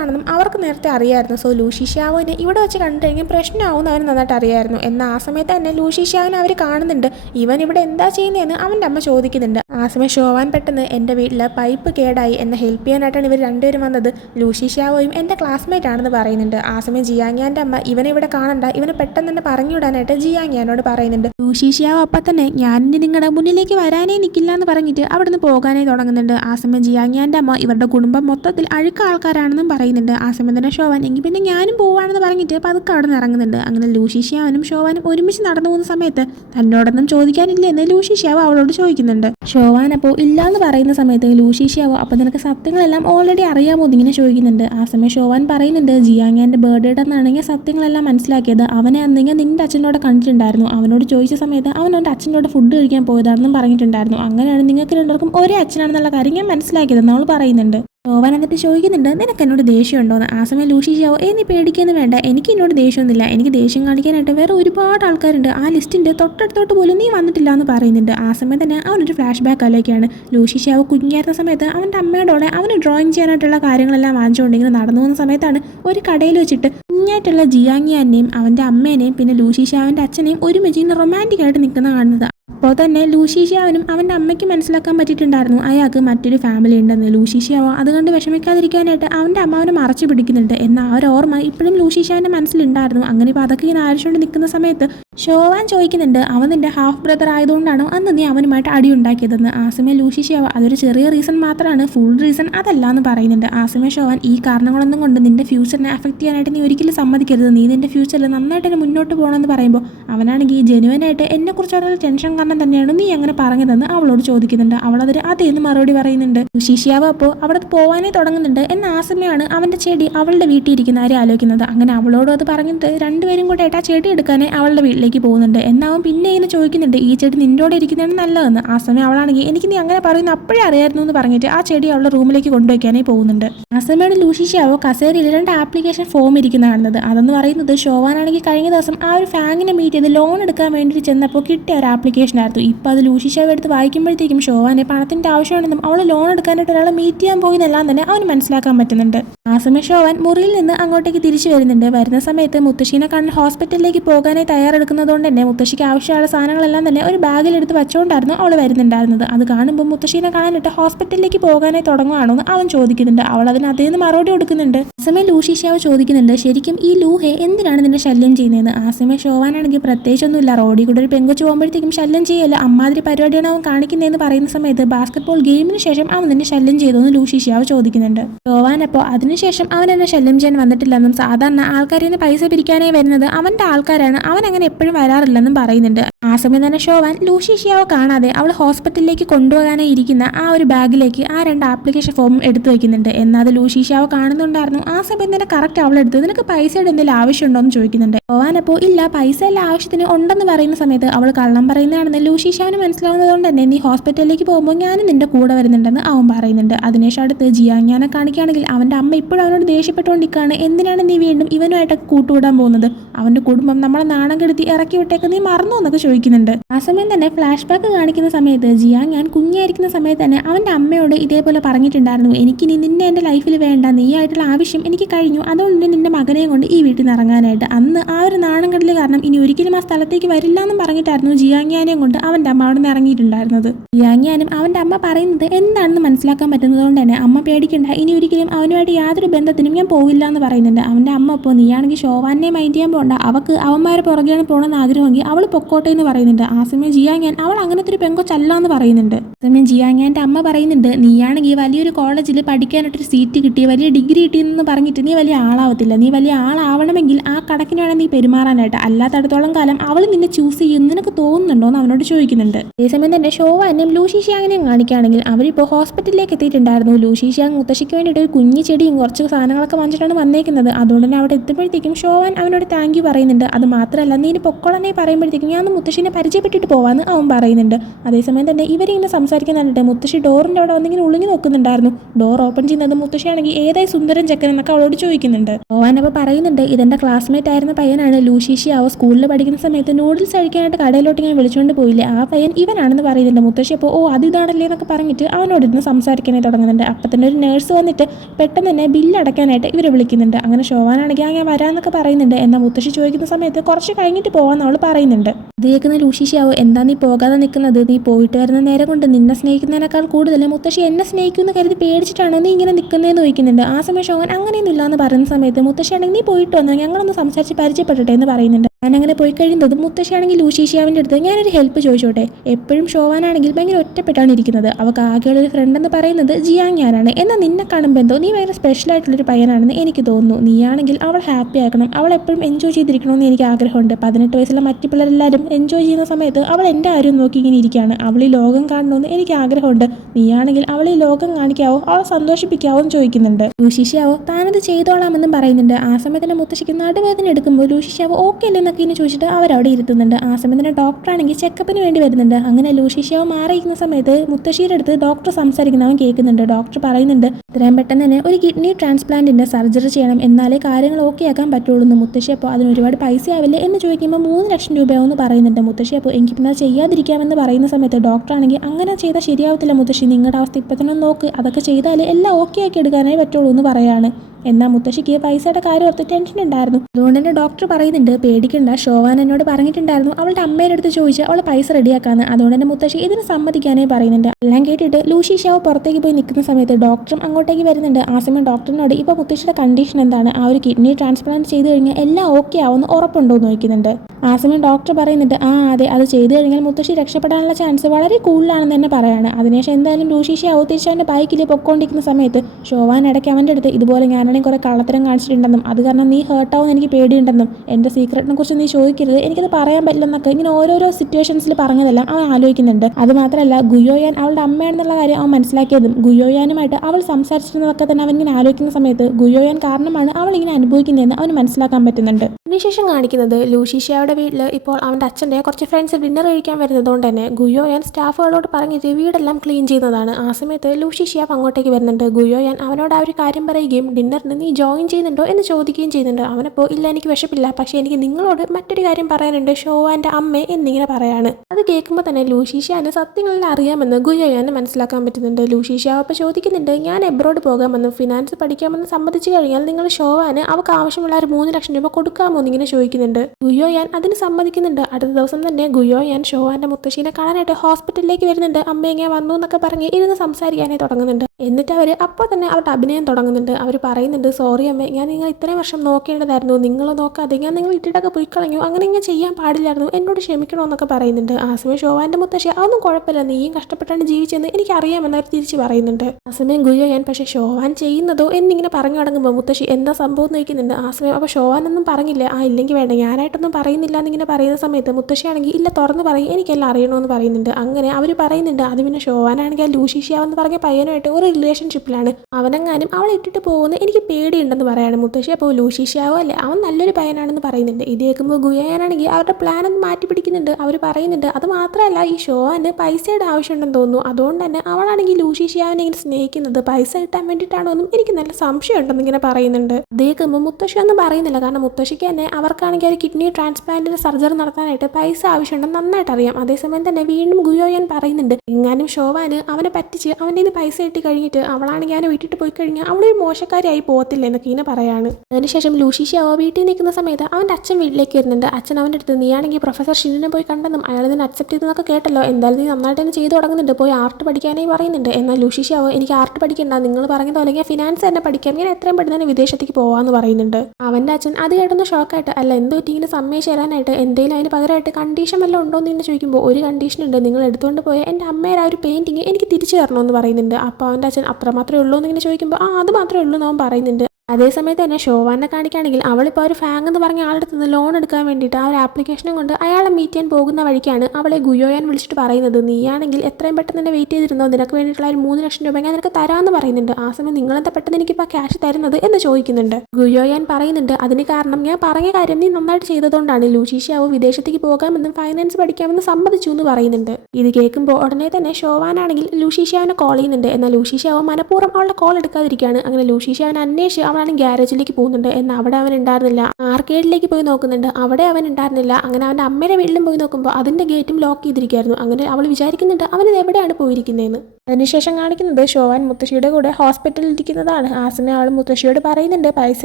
ആണെന്നും അവർക്ക് നേരത്തെ അറിയായിരുന്നു. സോ ലൂഷിഷ്യാവിനെ ഇവിടെ വെച്ച് കണ്ടു കഴിഞ്ഞാൽ പ്രശ്നമാവുമെന്ന് അവന് നന്നായിട്ട് അറിയായിരുന്നു. എന്നാൽ ആ സമയത്ത് തന്നെ ലൂഷിഷ്യാവിനെ അവർ കാണുന്നുണ്ട്. ഇവൻ ഇവിടെ എന്താ ചെയ്യുന്നതെന്ന് അവൻ്റെ അമ്മ ചോദിക്കുന്നുണ്ട്. ആ സമയം ഷോവാൻ പെട്ടെന്ന് എൻ്റെ വീട്ടിൽ പൈപ്പ് കേടായി എന്നെ ഹെൽപ്പ് ചെയ്യാനായിട്ടാണ് ഇവർ രണ്ടുപേരും വന്നത്, ലൂഷിഷ്യാവോയും എൻ്റെ ക്ലാസ്മേറ്റ് ആണെന്ന് പറയുന്നുണ്ട്. ആ സമയം ജിയാങ്യാൻ്റെ അമ്മ ഇവനെ ഇവിടെ കാണണ്ട, ഇവനെ പെട്ടെന്ന് തന്നെ പറഞ്ഞു വിടാനായിട്ട് ജിയാങ്യാനോട് പറയുന്നുണ്ട്. ലൂഷിഷ്യാവോ അപ്പം തന്നെ ഞാൻ നിങ്ങളുടെ മുന്നിലേക്ക് വരാനേ നിൽക്കില്ല എന്ന് പറഞ്ഞിട്ട് അവിടെ നിന്ന് പോകാനേ തുടങ്ങുന്നുണ്ട്. ആ സമയം ജിയാങ്യാൻ്റെ അമ്മ ഇവരുടെ കുടുംബം മൊത്തത്തിൽ അഴുക്ക ആൾക്കാരാണെന്നും പറയുന്നുണ്ട്. ആ സമയം തന്നെ ഷോവാൻ എങ്കിൽ പിന്നെ ഞാനും പോവാണെന്ന് പറഞ്ഞിട്ട് പതുക്കെ അവിടെ നിന്ന് ഇറങ്ങുന്നുണ്ട്. അങ്ങനെ ലൂഷിഷ്യാവനും ഷോവാനും ഒരുമിച്ച് നടന്നു പോകുന്ന സമയത്ത് തന്നോടൊന്നും ചോദിക്കാനില്ലേ എന്ന് ലൂഷിഷ്യാവോ അവളോട് ചോദിക്കുന്നുണ്ട്. ഷോവാൻ അപ്പോൾ ഇല്ലാന്ന് പറയുന്ന സമയത്ത് ലൂഷിഷ്യാവോ അപ്പം നിനക്ക് സത്യങ്ങളെല്ലാം ഓൾറെഡി അറിയാമോ എന്നിങ്ങനെ ചോദിക്കുന്നുണ്ട്. ആ സമയം ഷോവാൻ പറയുന്നുണ്ട് ജിയാങ്യാൻ്റെ ബർത്ത്ഡേയുടെ അന്നാണെങ്കിൽ സത്യങ്ങളെല്ലാം മനസ്സിലാക്കിയത്, അവനെ അന്നെങ്കിൽ നിന്റെ അച്ഛനോട് കണ്ടിട്ടുണ്ടായിരുന്നു, അവനോട് ചോദിച്ച സമയത്ത് അവൻ അവൻ്റെ അച്ഛനോട് ഫുഡ് കഴിക്കാൻ പോയതാണെന്നും പറഞ്ഞിട്ടുണ്ടായിരുന്നു, അങ്ങനെയാണ് നിങ്ങൾക്ക് രണ്ടുപേർക്കും ഒരേ അച്ഛനാണെന്നുള്ള കാര്യം ഞാൻ മനസ്സിലാക്കിയതെന്ന് അവൾ പറയുന്നുണ്ട്. ഷോവാൻ എന്നിട്ട് ചോദിക്കുന്നുണ്ട് നിനക്ക് എന്നോട് ദേഷ്യമുണ്ടോയെന്ന്. ആ സമയം ലൂഷിഷ്യാവോ നീ പേടിക്കുന്നു വേണ്ട, എനിക്ക് എന്നോട് ദേഷ്യമൊന്നുമില്ല, എനിക്ക് ദേഷ്യം കാണിക്കാനായിട്ട് വേറെ ഒരുപാട് ആൾക്കാരുണ്ട്, ആ ലിസ്റ്റിൻ്റെ തൊട്ടടുത്തോട്ട് പോലും നീ വന്നിട്ടില്ല എന്ന് പറയുന്നുണ്ട്. ആ സമയം തന്നെ അവനൊരു ഫ്ലാഷ് ബാക്ക് ആലോചിക്കുകയാണ്. ലൂഷിഷ്യാവോ കുഞ്ഞായിരുന്ന സമയത്ത് അവൻ്റെ അമ്മയോടെ അവന് ഡ്രോയിങ് ചെയ്യാനായിട്ടുള്ള കാര്യങ്ങളെല്ലാം വാങ്ങിച്ചുകൊണ്ട് ഇങ്ങനെ നടന്നു പോകുന്ന സമയത്താണ് ഒരു കടയിൽ വെച്ചിട്ട് കുഞ്ഞായിട്ടുള്ള ജിയാങ്യാനെയും അവൻ്റെ അമ്മേനെയും പിന്നെ ലൂഷിഷ്യാവിൻ്റെ അച്ഛനെയും ഒരുമിച്ച് ഇങ്ങനെ റൊമാൻറ്റിക് ആയിട്ട് നിൽക്കുന്ന കാണുന്നത്. അപ്പോൾ തന്നെ ലൂഷിഷ്യാവനും അവൻ്റെ അമ്മയ്ക്ക് മനസ്സിലാക്കാൻ പറ്റിയിട്ടുണ്ടായിരുന്നു അയാൾക്ക് മറ്റൊരു ഫാമിലി ഉണ്ടെന്ന്. ലൂഷിഷ്യാവോ അതുകൊണ്ട് വിഷമിക്കാതിരിക്കാനായിട്ട് അവൻ്റെ അമ്മാവനെ മറച്ചു പിടിക്കുന്നുണ്ട്. എന്നാൽ ആ ഒരു ഓർമ്മ ഇപ്പോഴും ലൂഷിഷ്യാവിൻ്റെ മനസ്സിലുണ്ടായിരുന്നു. അങ്ങനെ ഇപ്പോൾ അതൊക്കെ ഇങ്ങനെ ആലോചിച്ചുകൊണ്ട് നിൽക്കുന്ന സമയത്ത് ഷോവാൻ ചോദിക്കുന്നുണ്ട് അവൻ നിൻ്റെ ഹാഫ് ബ്രദർ ആയതുകൊണ്ടാണോ അന്ന് നീ അവനുമായിട്ട് അടി ഉണ്ടാക്കിയതെന്ന്. ആ സമയം ലൂഷിഷ്യാവോ അതൊരു ചെറിയ റീസൺ മാത്രമാണ്, ഫുൾ റീസൺ അതല്ല എന്ന് പറയുന്നുണ്ട്. ആ സമയം ഷോവാൻ ഈ കാരണങ്ങളൊന്നും കൊണ്ട് നിൻ്റെ ഫ്യൂച്ചറിനെ അഫക്റ്റ് ചെയ്യാനായിട്ട് നീ ഒരിക്കലും സമ്മതിക്കരുത്, നീ നിൻ്റെ ഫ്യൂച്ചറിൽ നന്നായിട്ട് തന്നെ മുന്നോട്ട് പോകണമെന്ന് പറയുമ്പോൾ അവനാണെങ്കിൽ ജെനുവനായിട്ട് എന്നെക്കുറിച്ചുള്ള ടെൻഷൻ കാരണം തന്നെയാണ് നീ അങ്ങനെ പറഞ്ഞതെന്ന് അവളോട് ചോദിക്കുന്നുണ്ട്. അവളതിന് അതേന്ന് മറുപടി പറയുന്നുണ്ട്. ലൂഷിഷ്യാവോ അപ്പോൾ അവിടെ പോകാനേ തുടങ്ങുന്നുണ്ട്. എന്നാൽ ആ സമയമാണ് അവൻ്റെ ചെടി അവളുടെ വീട്ടിൽ ഇരിക്കുന്ന ആരെ ആലോചിക്കുന്നത്. അങ്ങനെ അവളോടും അത് പറഞ്ഞിട്ട് രണ്ടുപേരും കൂടെ ആ ചെടി എടുക്കാനേ അവളുടെ വീട്ടിലേക്ക് പോകുന്നുണ്ട്. എന്നാൽ അവൻ പിന്നെ ഇങ്ങനെ ചോദിക്കുന്നുണ്ട് ഈ ചെടി നിന്നോടെ ഇരിക്കുന്നതാണ് നല്ലതെന്ന്. ആ സമയം അവളാണെങ്കിൽ എനിക്ക് നീ അങ്ങനെ പറയുന്ന അപ്പോഴേ അറിയായിരുന്നു എന്ന് പറഞ്ഞിട്ട് ആ ചെടി അവളുടെ റൂമിലേക്ക് കൊണ്ടുവയ്ക്കാനേ പോകുന്നുണ്ട്. ആ സമയമാണ് ലൂഷിഷ്യാവോ കസേരയിൽ 2 ആപ്ലിക്കേഷൻ ഫോം ഇരിക്കുന്ന കാണുന്നത്. അതെന്ന് പറയുന്നത് ഷോവാനാണെങ്കിൽ കഴിഞ്ഞ ദിവസം ആ ഒരു ഫാങ്ങിനെ മീറ്റ് ചെയ്ത് ലോൺ എടുക്കാൻ വേണ്ടിയിട്ട് ചെന്നപ്പോൾ കിട്ടിയ ഒരു ആപ്ലിക്കേഷൻ ആയിരുന്നു. ഇപ്പോൾ അത് ലൂഷിഷ്യാവോ എടുത്ത് വായിക്കുമ്പോഴത്തേക്കും ഷോവാനെ പണത്തിൻ്റെ ആവശ്യമാണെന്നും അവൾ ലോൺ എടുക്കാനായിട്ട് ഒരാളെ മീറ്റ് ചെയ്യാൻ പോയെന്നെല്ലാം തന്നെ അവന് മനസ്സിലാക്കാൻ പറ്റുന്നുണ്ട്. ആ സമയം ഷോവാൻ മുറിയിൽ നിന്ന് അങ്ങോട്ടേക്ക് തിരിച്ചു വരുന്നുണ്ട്. വരുന്ന സമയത്ത് മുത്തശ്ശീനെ കാണാൻ ഹോസ്പിറ്റലിലേക്ക് പോകാനായി തയ്യാറെടുക്കുന്നതുകൊണ്ട് തന്നെ മുത്തശ്ശിക്ക് ആവശ്യമുള്ള സാധനങ്ങളെല്ലാം തന്നെ ഒരു ബാഗിലെടുത്ത് വെച്ചുകൊണ്ടായിരുന്നു അവൾ വരുന്നുണ്ടായിരുന്നത്. അത് കാണുമ്പോൾ മുത്തശ്ശീനെ കാണാനായിട്ട് ഹോസ്പിറ്റലിലേക്ക് പോകാനായി തുടങ്ങുകയാണോ എന്ന് അവൻ ചോദിക്കുന്നുണ്ട്. അവൾ അതിന് അതേന്ന് മറുപടി കൊടുക്കുന്നുണ്ട്. ആ സമയം ലൂഷിഷ്യാവോ ചോദിക്കുന്നുണ്ട് ശരിക്കും ഈ ലൂഹെ എന്തിനാണ് നിന്നെ ശല്യം ചെയ്യുന്നതെന്ന്. ആ സമയം ഷോവാനാണെങ്കിൽ പ്രത്യേകിച്ചൊന്നുമില്ല, റോഡിൽ കൂടെ ഒരു പെങ്കൊച്ച് പോകുമ്പോഴത്തേക്കും ശല്യം ചെയ്യല്ല, അമ്മാതിരി പരിപാടിയാണ് അവൻ കാണിക്കുന്നതെന്ന് പറയുന്ന സമയത്ത് ബാസ്കറ്റ്ബോൾ ഗെയിമിന് ശേഷം അവൻ നിന്നെ ശല്യം ചെയ്തോന്ന് ലൂഷിഷ്യാവോ ചോദിക്കുന്നുണ്ട്. ഷോവാൻ അപ്പോൾ അതിനുശേഷം അവൻ എന്നെ ശല്യം ചെയ്യാൻ വന്നിട്ടില്ലെന്നും സാധാരണ ആൾക്കാരിൽ നിന്ന് പൈസ പിരിക്കാനായി വരുന്നത് അവൻ്റെ ആൾക്കാരാണ്, അവൻ അങ്ങനെ എപ്പോഴും വരാറില്ലെന്നും പറയുന്നുണ്ട്. ആ സമയം തന്നെ ഷോവാൻ ലൂഷിഷ്യാവോ കാണാതെ അവൾ ഹോസ്പിറ്റലിലേക്ക് കൊണ്ടുപോകാനായി ഇരിക്കുന്ന ആ ഒരു ബാഗിലേക്ക് ആ 2 ആപ്ലിക്കേഷൻ ഫോമും എടുത്തു വയ്ക്കുന്നുണ്ട്. എന്നാൽ അത് ലൂഷിഷ്യാവോ കാണുന്നുണ്ടായിരുന്നു. ആ സമയം തന്നെ കറക്റ്റ് അവൾ എടുത്ത് നിനക്ക് പൈസയുടെ എന്തെങ്കിലും ആവശ്യമുണ്ടോ എന്ന് ചോദിക്കുന്നുണ്ട്. ഷോവാൻ അപ്പോൾ ഇല്ല പൈസ എല്ലാ ആവശ്യത്തിന് ഉണ്ടെന്ന് പറയുന്ന സമയത്ത് അവൾ കള്ളം പറയുന്നതാണെന്ന് ലൂഷിഷ്യാവിന് മനസ്സിലാവുന്നതുകൊണ്ട് തന്നെ നീ ഹോസ്പിറ്റലിലേക്ക് പോകുമ്പോൾ ഞാനും നിന്റെ കൂടെ വരുന്നുണ്ടെന്ന് അവൻ പറയുന്നുണ്ട്. അതിനുശേഷം അടുത്ത് ജിയാങ്യാനെ കാണിക്കുകയാണെങ്കിൽ അവൻ്റെ അമ്മ ഇപ്പോഴും അവനോട് ദേഷ്യപ്പെട്ടുകൊണ്ടിരിക്കുകയാണ്. എന്തിനാണ് നീ വീണ്ടും ഇവനുമായിട്ടൊക്കെ കൂട്ടുകൂടാൻ പോകുന്നത്, അവൻ്റെ കുടുംബം നമ്മളെ നാണം കെടുത്തി ഇറക്കി വിട്ടേക്ക് നീ മറന്നു എന്നൊക്കെ ചോദിക്കുന്നുണ്ട്. ആ സമയം തന്നെ ഫ്ലാഷ് ബാക്ക് കാണിക്കുന്ന സമയത്ത് ജിയാങ്യാൻ കുഞ്ഞായിരിക്കുന്ന സമയത്ത് തന്നെ അവൻ്റെ അമ്മയോട് ഇതേപോലെ പറഞ്ഞിട്ടുണ്ടായിരുന്നു എനിക്കിനി നിന്നെ എൻ്റെ ലൈഫിൽ വേണ്ട, നീ ആയിട്ടുള്ള ആവശ്യം എനിക്ക് കഴിഞ്ഞു, അതുകൊണ്ട് നിന്റെ മകനെയും കൊണ്ട് ഈ വീട്ടിൽ നിന്ന് ഇറങ്ങാനായിട്ട്. അന്ന് ആ ഒരു നാണം കെടൽ കാരണം ഇനി ഒരിക്കലും ആ സ്ഥലത്തേക്ക് വരില്ല എന്നും പറഞ്ഞിട്ടായിരുന്നു ജിയാങ്യാനെയും കൊണ്ട് അവൻ്റെ അമ്മ അവിടെ നിന്ന് ഇറങ്ങിയിട്ടുണ്ടായിരുന്നത്. ജിയാങ്യാനും അവൻ്റെ അമ്മ പറയുന്നത് എന്താണെന്ന് മനസ്സിലാക്കാൻ പറ്റുന്നതുകൊണ്ട് തന്നെ അമ്മ പേടിക്കണ്ട, ഇനി ഒരിക്കലും അവനുമായിട്ട് യാതൊരു ബന്ധത്തിനും ഞാൻ പോവില്ല എന്ന് പറയുന്നുണ്ട്. അവൻ്റെ അമ്മ അപ്പോൾ നീയാണെങ്കിൽ ഷോവാനെ മൈൻഡ് ചെയ്യാൻ പോകണ്ട, അവൾക്ക് അവന്മാരെ പുറകെയാണ് പോകണമെന്ന് ആഗ്രഹമെങ്കിൽ അവൾ പൊക്കോട്ടെ എന്ന് പറയുന്നുണ്ട്. ആ സമയം ജിയാങ്യാൻ അവൾ അങ്ങനത്തെ ഒരു പെങ്കൊച്ചല്ല എന്ന് പറയുന്നുണ്ട്. ആ സമയം ജിയാങ്യാൻ്റെ അമ്മ പറയുന്നുണ്ട് നീയാണെങ്കിൽ വലിയൊരു കോളേജിൽ പഠിക്കാനായിട്ടൊരു സീറ്റ് കിട്ടി വലിയ ഡിഗ്രി കിട്ടിയെന്ന് പറഞ്ഞിട്ട് നീ വലിയ ആളാവത്തില്ല, നീ വലിയ ആളാവണമെങ്കിൽ ആ കണക്കിന് വേണം നീ പെരുമാറാനായിട്ട്, അല്ലാത്തടത്തോളം കാലം അവൾ നിന്നെ ചൂസ് ചെയ്യും നിനക്ക് തോന്നുന്നുണ്ടോ എന്ന് അവനോട് ചോദിക്കുന്നുണ്ട്. അതേസമയം തന്നെ ഷോവാനെയും ലൂഷിഷ്യാങ്ങിനെയും കാണിക്കുകയാണെങ്കിൽ അവരിപ്പോൾ ഹോസ്പിറ്റലിലേക്ക് എത്തിയിട്ടുണ്ടായിരുന്നു. ലൂഷിഷ്യാങ് മുത്തശ്ശിക്ക് വേണ്ടിയിട്ട് ഒരു കുഞ്ഞു ചെടിയും കുറച്ച് സാധനങ്ങളൊക്കെ വാങ്ങിച്ചിട്ടാണ് വന്നേക്കുന്നത്. അതുകൊണ്ട് തന്നെ അവിടെ എത്തുമ്പോഴത്തേക്കും ഷോവാൻ അവനോട് താങ്ക് യു പറയുന്നുണ്ട്. അത് മാത്രമല്ല നീ ഇനി പൊക്കോളനെ പറയുമ്പോഴത്തേക്കും ഞാൻ മുത്തശ്ശിനെ പരിചയപ്പെട്ടിട്ട് പോവാന്ന് അവൻ പറയുന്നുണ്ട്. അതേസമയം തന്നെ ഇവരിങ്ങനെ സംസാരിക്കുന്നുണ്ട്. മുത്തശ്ശി ഡോറിൻ്റെ അവിടെ വന്നിങ്ങനെ ഒളിഞ്ഞു നോക്കുന്നുണ്ടായിരുന്നു. ഡോർ ഓപ്പൺ ചെയ്യുന്നത് മുത്തശ്ശിയാണെങ്കിൽ ഏതായി സുന്ദരൻ ചെക്കൻ എന്നൊക്കെ അവളോട് ചോദിക്കുന്നുണ്ട്. ഷോവാൻ അപ്പോൾ പറയുന്നുണ്ട് ഇതെൻ്റെ ക്ലാസ്മേറ്റ് ആയിരുന്ന പയ്യനാണ് ലൂഷീഷിയാവോ. സ്കൂളിൽ പഠിക്കുന്ന സമയത്ത് നൂഡിൽസ് കഴിക്കാനായിട്ട് കടയിലോട്ട് ഇങ്ങനെ വിളിച്ചുകൊണ്ട് പോയില്ലേ, ആ പയ്യൻ ഇവനാണെന്ന് പറയുന്നുണ്ട്. മുത്തശ്ശി അപ്പോൾ ഓ അതിതാണല്ലേ എന്നൊക്കെ പറഞ്ഞിട്ട് അവനോട് ഇരുന്ന് സംസാരിക്കാനായി തുടങ്ങുന്നുണ്ട്. അപ്പം തന്നെ ഒരു നേഴ്സ് വന്നിട്ട് പെട്ടെന്ന് തന്നെ ബില്ല് അടയ്ക്കാനായിട്ട് ഇവർ വിളിക്കുന്നുണ്ട്. അങ്ങനെ ഷോവാനാണെങ്കിൽ ഞാൻ വരാമെന്നൊക്കെ പറയുന്നുണ്ട്. എന്നാൽ മുത്തശ്ശി ചോദിക്കുന്ന സമയത്ത് കുറച്ച് കഴിഞ്ഞിട്ട് പോകാമെന്ന് അവൾ പറയുന്നുണ്ട്. അത് കേൾക്കുന്ന ലൂഷീഷിയാവോ എന്താ നീ പോകാതെ നിൽക്കുന്നത്, നീ പോയിട്ട് വരുന്ന നേരം കൊണ്ട് നിന്നെ സ്നേഹിക്കുന്നതിനേക്കാൾ കൂടുതൽ മുത്തശ്ശി എന്നെ സ്നേഹിക്കുമെന്ന് കരുതി പേടിച്ചിട്ടാണോ നീ ഇങ്ങനെ നിൽക്കുന്നതെന്ന് ചോദിക്കുന്നുണ്ട്. ആ സമയം ഷോവൻ അങ്ങനെയൊന്നും ഇല്ലാന്ന് പറയുന്ന സമയത്ത് മുത്തശ്ശിയാണെങ്കിൽ നീ പോയിട്ട് വന്നാൽ ഞങ്ങളൊന്ന് സംസാരിച്ച് പരിചയപ്പെട്ടിട്ടെ എന്ന് പറയുന്നുണ്ട്. ഞാനങ്ങനെ പോയി കഴിയുന്നത് മുത്തശ്ശിയാണെങ്കിൽ ലൂഷീഷിയാവിൻ്റെ അടുത്ത് ഞാനൊരു ഹെൽപ്പ് ചോദിച്ചോട്ടെ. എപ്പോഴും ഷോവാനാണെങ്കിൽ ഭയങ്കര ഒറ്റപ്പെട്ടാണ് ഇരിക്കുന്നത്. അവൾക്ക് ആകെയുള്ളൊരു ഫ്രണ്ട് എന്ന് പറയുന്നത് ജിയാങ് ഞാനാണ്. എന്നാൽ നിന്നെ കാണുമ്പോൾ എന്തോ നീ ഭയങ്കര സ്പെഷ്യലായിട്ടുള്ളൊരു പയ്യനാണെന്ന് എനിക്ക് തോന്നുന്നു. നീയാണെങ്കിൽ അവൾ ഹാപ്പി ആക്കണം, അവൾ എപ്പോഴും എൻജോയ് ചെയ്തിരിക്കണമെന്ന് എനിക്ക് ആഗ്രഹമുണ്ട്. 18 വയസ്സുള്ള മറ്റു പിള്ളേരെല്ലാവരും എൻജോയ് ചെയ്യുന്ന സമയത്ത് അവൾ എൻ്റെ ആരും നോക്കി ഇങ്ങനെ ഇരിക്കുകയാണ്. അവൾ ഈ ലോകം കാണണമെന്ന് എനിക്ക് ആഗ്രഹമുണ്ട്. നീയാണെങ്കിൽ അവൾ ഈ ലോകം കാണിക്കാവോ, അവളെ സന്തോഷിപ്പിക്കാവോ എന്ന് ചോദിക്കുന്നുണ്ട്. ലൂഷീഷിയാവോ താനത് ചെയ്തോളാമെന്നും പറയുന്നുണ്ട്. ആ സമയത്ത് മുത്തശ്ശിക്ക് നടുവേദന എടുക്കുമ്പോൾ ലൂഷീഷിയാവോ ഓക്കെ അല്ലേ എന്നൊക്കെ ചോദിച്ചിട്ട് അവരവിടെ ഇരുത്തുന്നുണ്ട്. ആ സമയത്ത് തന്നെ ഡോക്ടറാണെങ്കിൽ ചെക്കപ്പിന് വേണ്ടി വരുന്നുണ്ട്. അങ്ങനെ ലൂഷീഷിയാവോ മാറിയിരിക്കുന്ന സമയത്ത് മുത്തശ്ശിയുടെ അടുത്ത് ഡോക്ടർ സംസാരിക്കുന്നവൻ കേൾക്കുന്നുണ്ട്. ഡോക്ടർ പറയുന്നുണ്ട് ഇത്രയും പെട്ടെന്ന് തന്നെ ഒരു കിഡ്നി ട്രാൻസ്പ്ലാന്റിന്റെ സർജറി ചെയ്യണം, എന്നാലേ കാര്യങ്ങൾ ഓക്കെ ആക്കാൻ പറ്റുള്ളൂ എന്ന്. മുത്തശ്ശി അപ്പോൾ അതിന് ഒരുപാട് പൈസ ആവില്ലേ എന്ന് ചോദിക്കുമ്പോൾ 3 ലക്ഷം രൂപയാവെന്ന് പറയുന്നുണ്ട്. മുത്തശ്ശി അപ്പോൾ എനിക്ക് പിന്നെ ചെയ്യാതിരിക്കാമെന്ന് പറയുന്ന സമയത്ത് ഡോക്ടറാണെങ്കിൽ അങ്ങനെ ചെയ്താൽ ശരിയാവത്തില്ല മുത്തശ്ശി, നിങ്ങളുടെ അവസ്ഥ ഇപ്പം തന്നെ നോക്ക്, അതൊക്കെ ചെയ്താലേ എല്ലാം ഓക്കെ ആക്കി എടുക്കാനേ പറ്റുള്ളൂ എന്ന് പറയാണ്. എന്നാൽ മുത്തശ്ശിക്ക് പൈസയുടെ കാര്യം ഓർത്ത് ടെൻഷൻ ഉണ്ടായിരുന്നു. അതുകൊണ്ട് തന്നെ ഡോക്ടർ പറയുന്നുണ്ട് പേടിക്കണ്ട, ഷോവാൻ എന്നോട് പറഞ്ഞിട്ടുണ്ടായിരുന്നു അവളുടെ അമ്മയുടെ അടുത്ത് ചോദിച്ച് അവൾ പൈസ റെഡിയാക്കാന്ന്. അതുകൊണ്ട് തന്നെ മുത്തശ്ശി ഇതിന് സമ്മതിക്കാനേ പറയുന്നുണ്ട്. എല്ലാം കേട്ടിട്ട് ലൂഷീഷിയാവോ പുറത്തേക്ക് പോയി നിൽക്കുന്ന സമയത്ത് ഡോക്ടറും അങ്ങോട്ടേക്ക് വരുന്നുണ്ട്. ആ സമയം ഡോക്ടറിനോട് ഇപ്പോൾ മുത്തശ്ശിയുടെ കണ്ടീഷൻ എന്താണ്, ആ ഒരു കിഡ്നി ട്രാൻസ്പ്ലാന്റ് ചെയ്ത് കഴിഞ്ഞാൽ എല്ലാം ഓക്കെ ആവുമെന്ന് ഉറപ്പുണ്ടോ എന്ന് ചോദിക്കുന്നുണ്ട്. ആ സമയം ഡോക്ടർ പറയുന്നുണ്ട് അതെ, അത് ചെയ്തു കഴിഞ്ഞാൽ മുത്തശ്ശി രക്ഷപ്പെടാനുള്ള ചാൻസ് വളരെ കൂടുതലാണെന്ന് തന്നെ പറയാണ്. അതിനുശേഷം എന്തായാലും ലൂഷീഷിയാവോ തിരിച്ച് അവൻ്റെ ബൈക്കിൽ പൊക്കോണ്ടിരിക്കുന്ന സമയത്ത് ഷോവാൻ ഇടയ്ക്ക് അവൻ്റെ അടുത്ത് ഇതുപോലെ ഞാനാണെങ്കിൽ കുറേ കള്ളത്തരം കാണിച്ചിട്ടുണ്ടെന്നും അത് കാരണം നീ ഹേർട്ടാവും എനിക്ക് പേടിയുണ്ടെന്നും എൻ്റെ സീക്രറ്റിനെ കുറിച്ച് നീ ചോദിക്കരുത്, എനിക്കത് പറയാൻ പറ്റില്ലെന്നൊക്കെ ഇങ്ങനെ ഓരോരോ സിറ്റുവേഷൻസിൽ പറഞ്ഞതെല്ലാം അവൻ ആലോചിക്കുന്നുണ്ട്. അത് മാത്രമല്ല ഗുയോയാൻ അവളുടെ അമ്മയാണെന്നുള്ള കാര്യം അവൻ മനസ്സിലാക്കിയതും ഗുയോയാനുമായിട്ട് അവൾ സംസാരിച്ചിരുന്നതൊക്കെ തന്നെ അവൻ ഇങ്ങനെ ആലോചിക്കുന്ന സമയത്ത് ഗുയോയാൻ കാരണമാണ് അവൾ ഇങ്ങനെ അനുഭവിക്കുന്നതെന്ന് അവന് മനസ്സിലാക്കാൻ പറ്റുന്നുണ്ട്. അതിനുശേഷം കാണിക്കുന്നത് ലൂഷീഷിയായുടെ വീട്ടിൽ ഇപ്പോൾ അവൻ്റെ അച്ഛൻ്റെ കുറച്ച് ഫ്രണ്ട്സ് ഡിന്നർ കഴിക്കാൻ വരുന്നതുകൊണ്ട് തന്നെ ഗുയോയാൻ സ്റ്റാഫുകളോട് പറഞ്ഞിട്ട് വീടെല്ലാം ക്ലീൻ ചെയ്യുന്നതാണ്. ആ സമയത്ത് ലൂഷീഷിയാവ് അങ്ങോട്ടേക്ക് വരുന്നുണ്ട്. ഗുയോയാൻ അവനോട് ആ ഒരു കാര്യം പറയുകയും ഡിന്നറിന് നീ ജോയിൻ ചെയ്യുന്നുണ്ടോ എന്ന് ചോദിക്കുകയും ചെയ്യുന്നുണ്ട്. അവനപ്പോൾ ഇല്ല എനിക്ക് വിശപ്പില്ല, പക്ഷേ എനിക്ക് നിങ്ങളോട് മറ്റൊരു കാര്യം പറയാനുണ്ട് ഷോവാൻ്റെ അമ്മ എന്നിങ്ങനെ പറയാണ്. അത് കേൾക്കുമ്പോൾ തന്നെ ലൂഷീഷിയാന് സത്യങ്ങളെല്ലാം അറിയാമെന്ന് ഗുയോയാന് മനസ്സിലാക്കാൻ പറ്റുന്നുണ്ട്. ലൂഷീഷിയാവ് അപ്പോൾ ചോദിക്കുന്നുണ്ട് ഞാൻ എബ്രോഡ് പോകാമെന്നും ഫിനാൻസ് പഠിക്കാമെന്ന് സമ്മതിച്ചു കഴിഞ്ഞാൽ നിങ്ങൾ ഷോവാന് അവർക്ക് ആവശ്യമുള്ള ഒരു 3 ലക്ഷം രൂപ കൊടുക്കാമോ എന്നിങ്ങനെ ചോദിക്കുന്നുണ്ട്. ഗുയോയാൻ അതിന് സമ്മതിക്കുന്നുണ്ട്. അടുത്ത ദിവസം തന്നെ ഗുയോയാൻ ഷോവാന്റെ മുത്തശ്ശീനെ കാണാനായിട്ട് ഹോസ്പിറ്റലിലേക്ക് വരുന്നുണ്ട്. അമ്മ എങ്ങനെ വന്നു എന്നൊക്കെ പറഞ്ഞ് ഇരുന്ന് സംസാരിക്കാനായി തുടങ്ങുന്നുണ്ട്. എന്നിട്ട് അവർ അപ്പോൾ തന്നെ അവരുടെ അഭിനയം തുടങ്ങുന്നുണ്ട്. അവർ പറയുന്നുണ്ട് സോറി അമ്മ, ഞാൻ നിങ്ങൾ ഇത്രയും വർഷം നോക്കേണ്ടതായിരുന്നു, നിങ്ങൾ നോക്കാതെ ഞാൻ നിങ്ങൾ ഇട്ടിട്ടൊക്കെ പോയി കളഞ്ഞു, അങ്ങനെ ഇങ്ങനെ ചെയ്യാൻ പാടില്ലായിരുന്നു, എന്നോട് ക്ഷമിക്കണമെന്നൊക്കെ പറയുന്നുണ്ട്. ആ സമയം ഷോവാന്റെ മുത്തശ്ശി അതൊന്നും കുഴപ്പമില്ല, നീയും കഷ്ടപ്പെട്ടാണ് ജീവിച്ചെന്ന് എനിക്കറിയാമെന്ന് അവർ തിരിച്ച് പറയുന്നുണ്ട്. ആ സമയം ഗുയോയാൻ പക്ഷേ ഷോവാൻ ചെയ്യുന്നതോ എന്നിങ്ങനെ പറഞ്ഞു തുടങ്ങുമ്പോൾ മുത്തശ്ശി എന്താ സംഭവം നോക്കുന്നുണ്ട്. ആ സമയം അപ്പോൾ ഷോവാനൊന്നും പറഞ്ഞില്ല. ഇല്ലെങ്കിൽ വേണ്ട ഞാനായിട്ടൊന്നും പറയുന്നില്ല എന്നിങ്ങനെ പറയുന്ന സമയത്ത് മുത്തശ്ശിയാണെങ്കിൽ ഇല്ല തുറന്ന് പറയും എനിക്കെല്ലാം അറിയണമെന്ന് പറയുന്നുണ്ട്. അങ്ങനെ അവർ പറയുന്നുണ്ട്. അത് പിന്നെ ഷോവാനാണെങ്കിൽ ആ ലൂഷീഷിയാവെന്ന് പറഞ്ഞ പയ്യനുമായിട്ട് ഒരു റിലേഷൻഷിപ്പിലാണ്, അവനെങ്ങാനും അവളെ ഇട്ടിട്ട് പോകുന്നത് എനിക്ക് പേടിയുണ്ടെന്ന് പറയാണ് മുത്തശ്ശി. അപ്പോൾ ലൂഷീഷിയാവോ അല്ലേ അവൻ നല്ലൊരു പയ്യനാണെന്ന് പറയുന്നുണ്ട്. ഇത് കേൾക്കുമ്പോൾ ഗുയോയാനാണെങ്കിൽ അവരുടെ പ്ലാൻ ഒന്ന് മാറ്റി പിടിക്കുന്നുണ്ട്. അവർ പറയുന്നുണ്ട് അത് മാത്രമല്ല ഈ ഷോവാന് പൈസയുടെ ആവശ്യമുണ്ടെന്ന് തോന്നുന്നു, അതുകൊണ്ട് തന്നെ അവളാണെങ്കിൽ ലൂഷീഷിയാവിനെ ഇങ്ങനെ സ്നേഹിക്കുന്നത് പൈസ കിട്ടാൻ വേണ്ടിയിട്ടാണോ എന്നും എനിക്ക് നല്ല സംശയമുണ്ടെന്ന് ഇങ്ങനെ പറയുന്നുണ്ട്. അത് കേൾക്കുമ്പോൾ മുത്തശ്ശി ഒന്നും പറയുന്നില്ല. കാരണം മുത്തശ്ശിക്ക് തന്നെ അവർക്കാണെങ്കിൽ ഒരു കിഡ്നി ട്രാൻസ്പ്ലാന്റിന് സർജറി നടത്താനായിട്ട് പൈസ ആവശ്യമുണ്ടെന്ന് നന്നായിട്ട് അറിയാം. അതേസമയം തന്നെ വീണ്ടും ഗുയോയാൻ പറയുന്നുണ്ട് എങ്ങാനും ഷോവാന് അവനെ പറ്റിച്ച് അവൻ്റെ നിന്ന് പൈസ കിട്ടി കഴിഞ്ഞിട്ട് അവളാണെങ്കിൽ അവനെ വിട്ടിട്ട് പോയി കഴിഞ്ഞാൽ അവളൊരു മോശക്കാരിയായി പോകത്തില്ല എന്നൊക്കെ ഇങ്ങനെ പറയാണ്. അതിനുശേഷം ലൂഷീഷിയാവോ വീട്ടിൽ നിൽക്കുന്ന സമയത്ത് അവൻ്റെ അച്ഛൻ വീട്ടിലേക്ക് വരുന്നുണ്ട്. അച്ഛൻ അവൻ്റെ അടുത്ത് നീയാണെങ്കിൽ പ്രൊഫസർ ഷിന്നിനെ പോയി കണ്ടെന്നും അയാൾ ഇതിനെ അക്സെപ്റ്റ് ചെയ്തെന്നൊക്കെ കേട്ടല്ലോ, എന്തായാലും നീ നന്നായിട്ട് തന്നെ ചെയ്തു തുടങ്ങുന്നുണ്ട്, പോയി ആർട്ട് പഠിക്കാനായി പറയുന്നുണ്ട്. എന്നാൽ ലൂഷീഷിയാവോ എനിക്ക് ആർട്ട് പഠിക്കണ്ട, നിങ്ങൾ പറഞ്ഞതോ അല്ലെങ്കിൽ ഫിനാൻസ് തന്നെ പഠിക്കാം, ഞാൻ എത്രയും പെട്ടെന്ന് തന്നെ വിദേശത്തേക്ക് പോകാമെന്ന് പറയുന്നുണ്ട്. അവൻ്റെ അച്ഛൻ അത് കേട്ടൊന്ന് ഷോക്കായിട്ട് അല്ല എന്ത് പറ്റി ഇങ്ങനെ സമ്മതിച്ച് തരാനായിട്ട്, എന്തെങ്കിലും അതിന് പകരമായിട്ട് കണ്ടീഷൻ വല്ലതും ഉണ്ടോ എന്ന് തന്നെ ചോദിക്കുമ്പോൾ ഒരു കണ്ടീഷൻ ഉണ്ട്, നിങ്ങൾ എടുത്തുകൊണ്ട് പോയ എൻ്റെ അമ്മയുടെ ആ ഒരു പെയിൻറ്റിങ് എനിക്ക് തിരിച്ചു തരണമെന്ന് പറയുന്നുണ്ട്. അപ്പോൾ അവൻ്റെ അച്ഛൻ അത്ര മാത്രമേ ഉള്ളൂ എന്നിങ്ങനെ ചോദിക്കുമ്പോൾ അത് മാത്രമേ ഉള്ളൂ എന്ന് അവൻ പറയുന്നുണ്ട്. അതേസമയത്ത് തന്നെ ഷോവാനെ കാണിക്കുകയാണെങ്കിൽ അവളിപ്പോൾ ഒരു ഫാങ് എന്ന് പറഞ്ഞ ആളുടെ നിന്ന് ലോൺ എടുക്കാൻ വേണ്ടിയിട്ട് ആ ഒരു ആപ്ലിക്കേഷനും കൊണ്ട് അയാളെ മീറ്റ് ചെയ്യാൻ പോകുന്ന വഴിക്കാണ് അവളെ ഗുയോയാൻ വിളിച്ചിട്ട് പറയുന്നത്, നീയാണെങ്കിൽ എത്രയും പെട്ടെന്ന് തന്നെ വെയിറ്റ് ചെയ്തിരുന്നോ, നിനക്ക് വേണ്ടിയിട്ടുള്ള ഒരു 3 ലക്ഷം രൂപ ഞാൻ നിനക്ക് തരാമെന്ന് പറയുന്നുണ്ട്. ആ സമയം നിങ്ങളെന്താ പെട്ടെന്ന് എനിക്കിപ്പോൾ ക്യാഷ് തരുന്നത് എന്ന് ചോദിക്കുന്നുണ്ട്. ഗുയോയാൻ പറയുന്നുണ്ട്, അതിന് കാരണം ഞാൻ പറഞ്ഞ കാര്യം നീ നന്നായിട്ട് ചെയ്തതുകൊണ്ടാണ്. ലൂഷീഷ്യാവ് വിദേശത്തേക്ക് പോകാമെന്നും ഫൈനാൻസ് പഠിക്കാമെന്നും സമ്മതിച്ചു എന്ന് പറയുന്നുണ്ട്. ഇത് കേൾക്കുമ്പോൾ ഉടനെ തന്നെ ഷോവാനാണെങ്കിൽ ലൂഷീഷ്യാവിനെ കോൾ ചെയ്യുന്നുണ്ട്. എന്നാൽ ലൂഷീഷ്യാവ് മനഃപൂർവ്വം അവളുടെ കോൾ എടുക്കാതിരിക്കുകയാണ്. അങ്ങനെ ലൂഷീഷ്യാവിനെ അന്വേഷിച്ച് അവനാണ് ഗ്യാരേജിലേക്ക് പോകുന്നുണ്ട്. എന്നാൽ അവിടെ അവൻ ഉണ്ടായിരുന്നില്ല. ആർക്കേഡിലേക്ക് പോയി നോക്കുന്നുണ്ട്, അവിടെ അവൻ ഉണ്ടായിരുന്നില്ല. അങ്ങനെ അവൻ്റെ അമ്മയുടെ വീട്ടിലും പോയി നോക്കുമ്പോൾ അതിൻ്റെ ഗേറ്റും ലോക്ക് ചെയ്തിരിക്കുകയായിരുന്നു. അങ്ങനെ അവൾ വിചാരിക്കുന്നുണ്ട് അവനിത് എവിടെയാണ് പോയിരിക്കുന്നതെന്ന്. അതിനുശേഷം കാണിക്കുന്നത് ഷോവാൻ മുത്തശ്ശിയുടെ കൂടെ ഹോസ്പിറ്റലിൽ ഇരിക്കുന്നതാണ്. ആ സമയം അവൾ മുത്തശ്ശിയോട് പറയുന്നുണ്ട്, പൈസ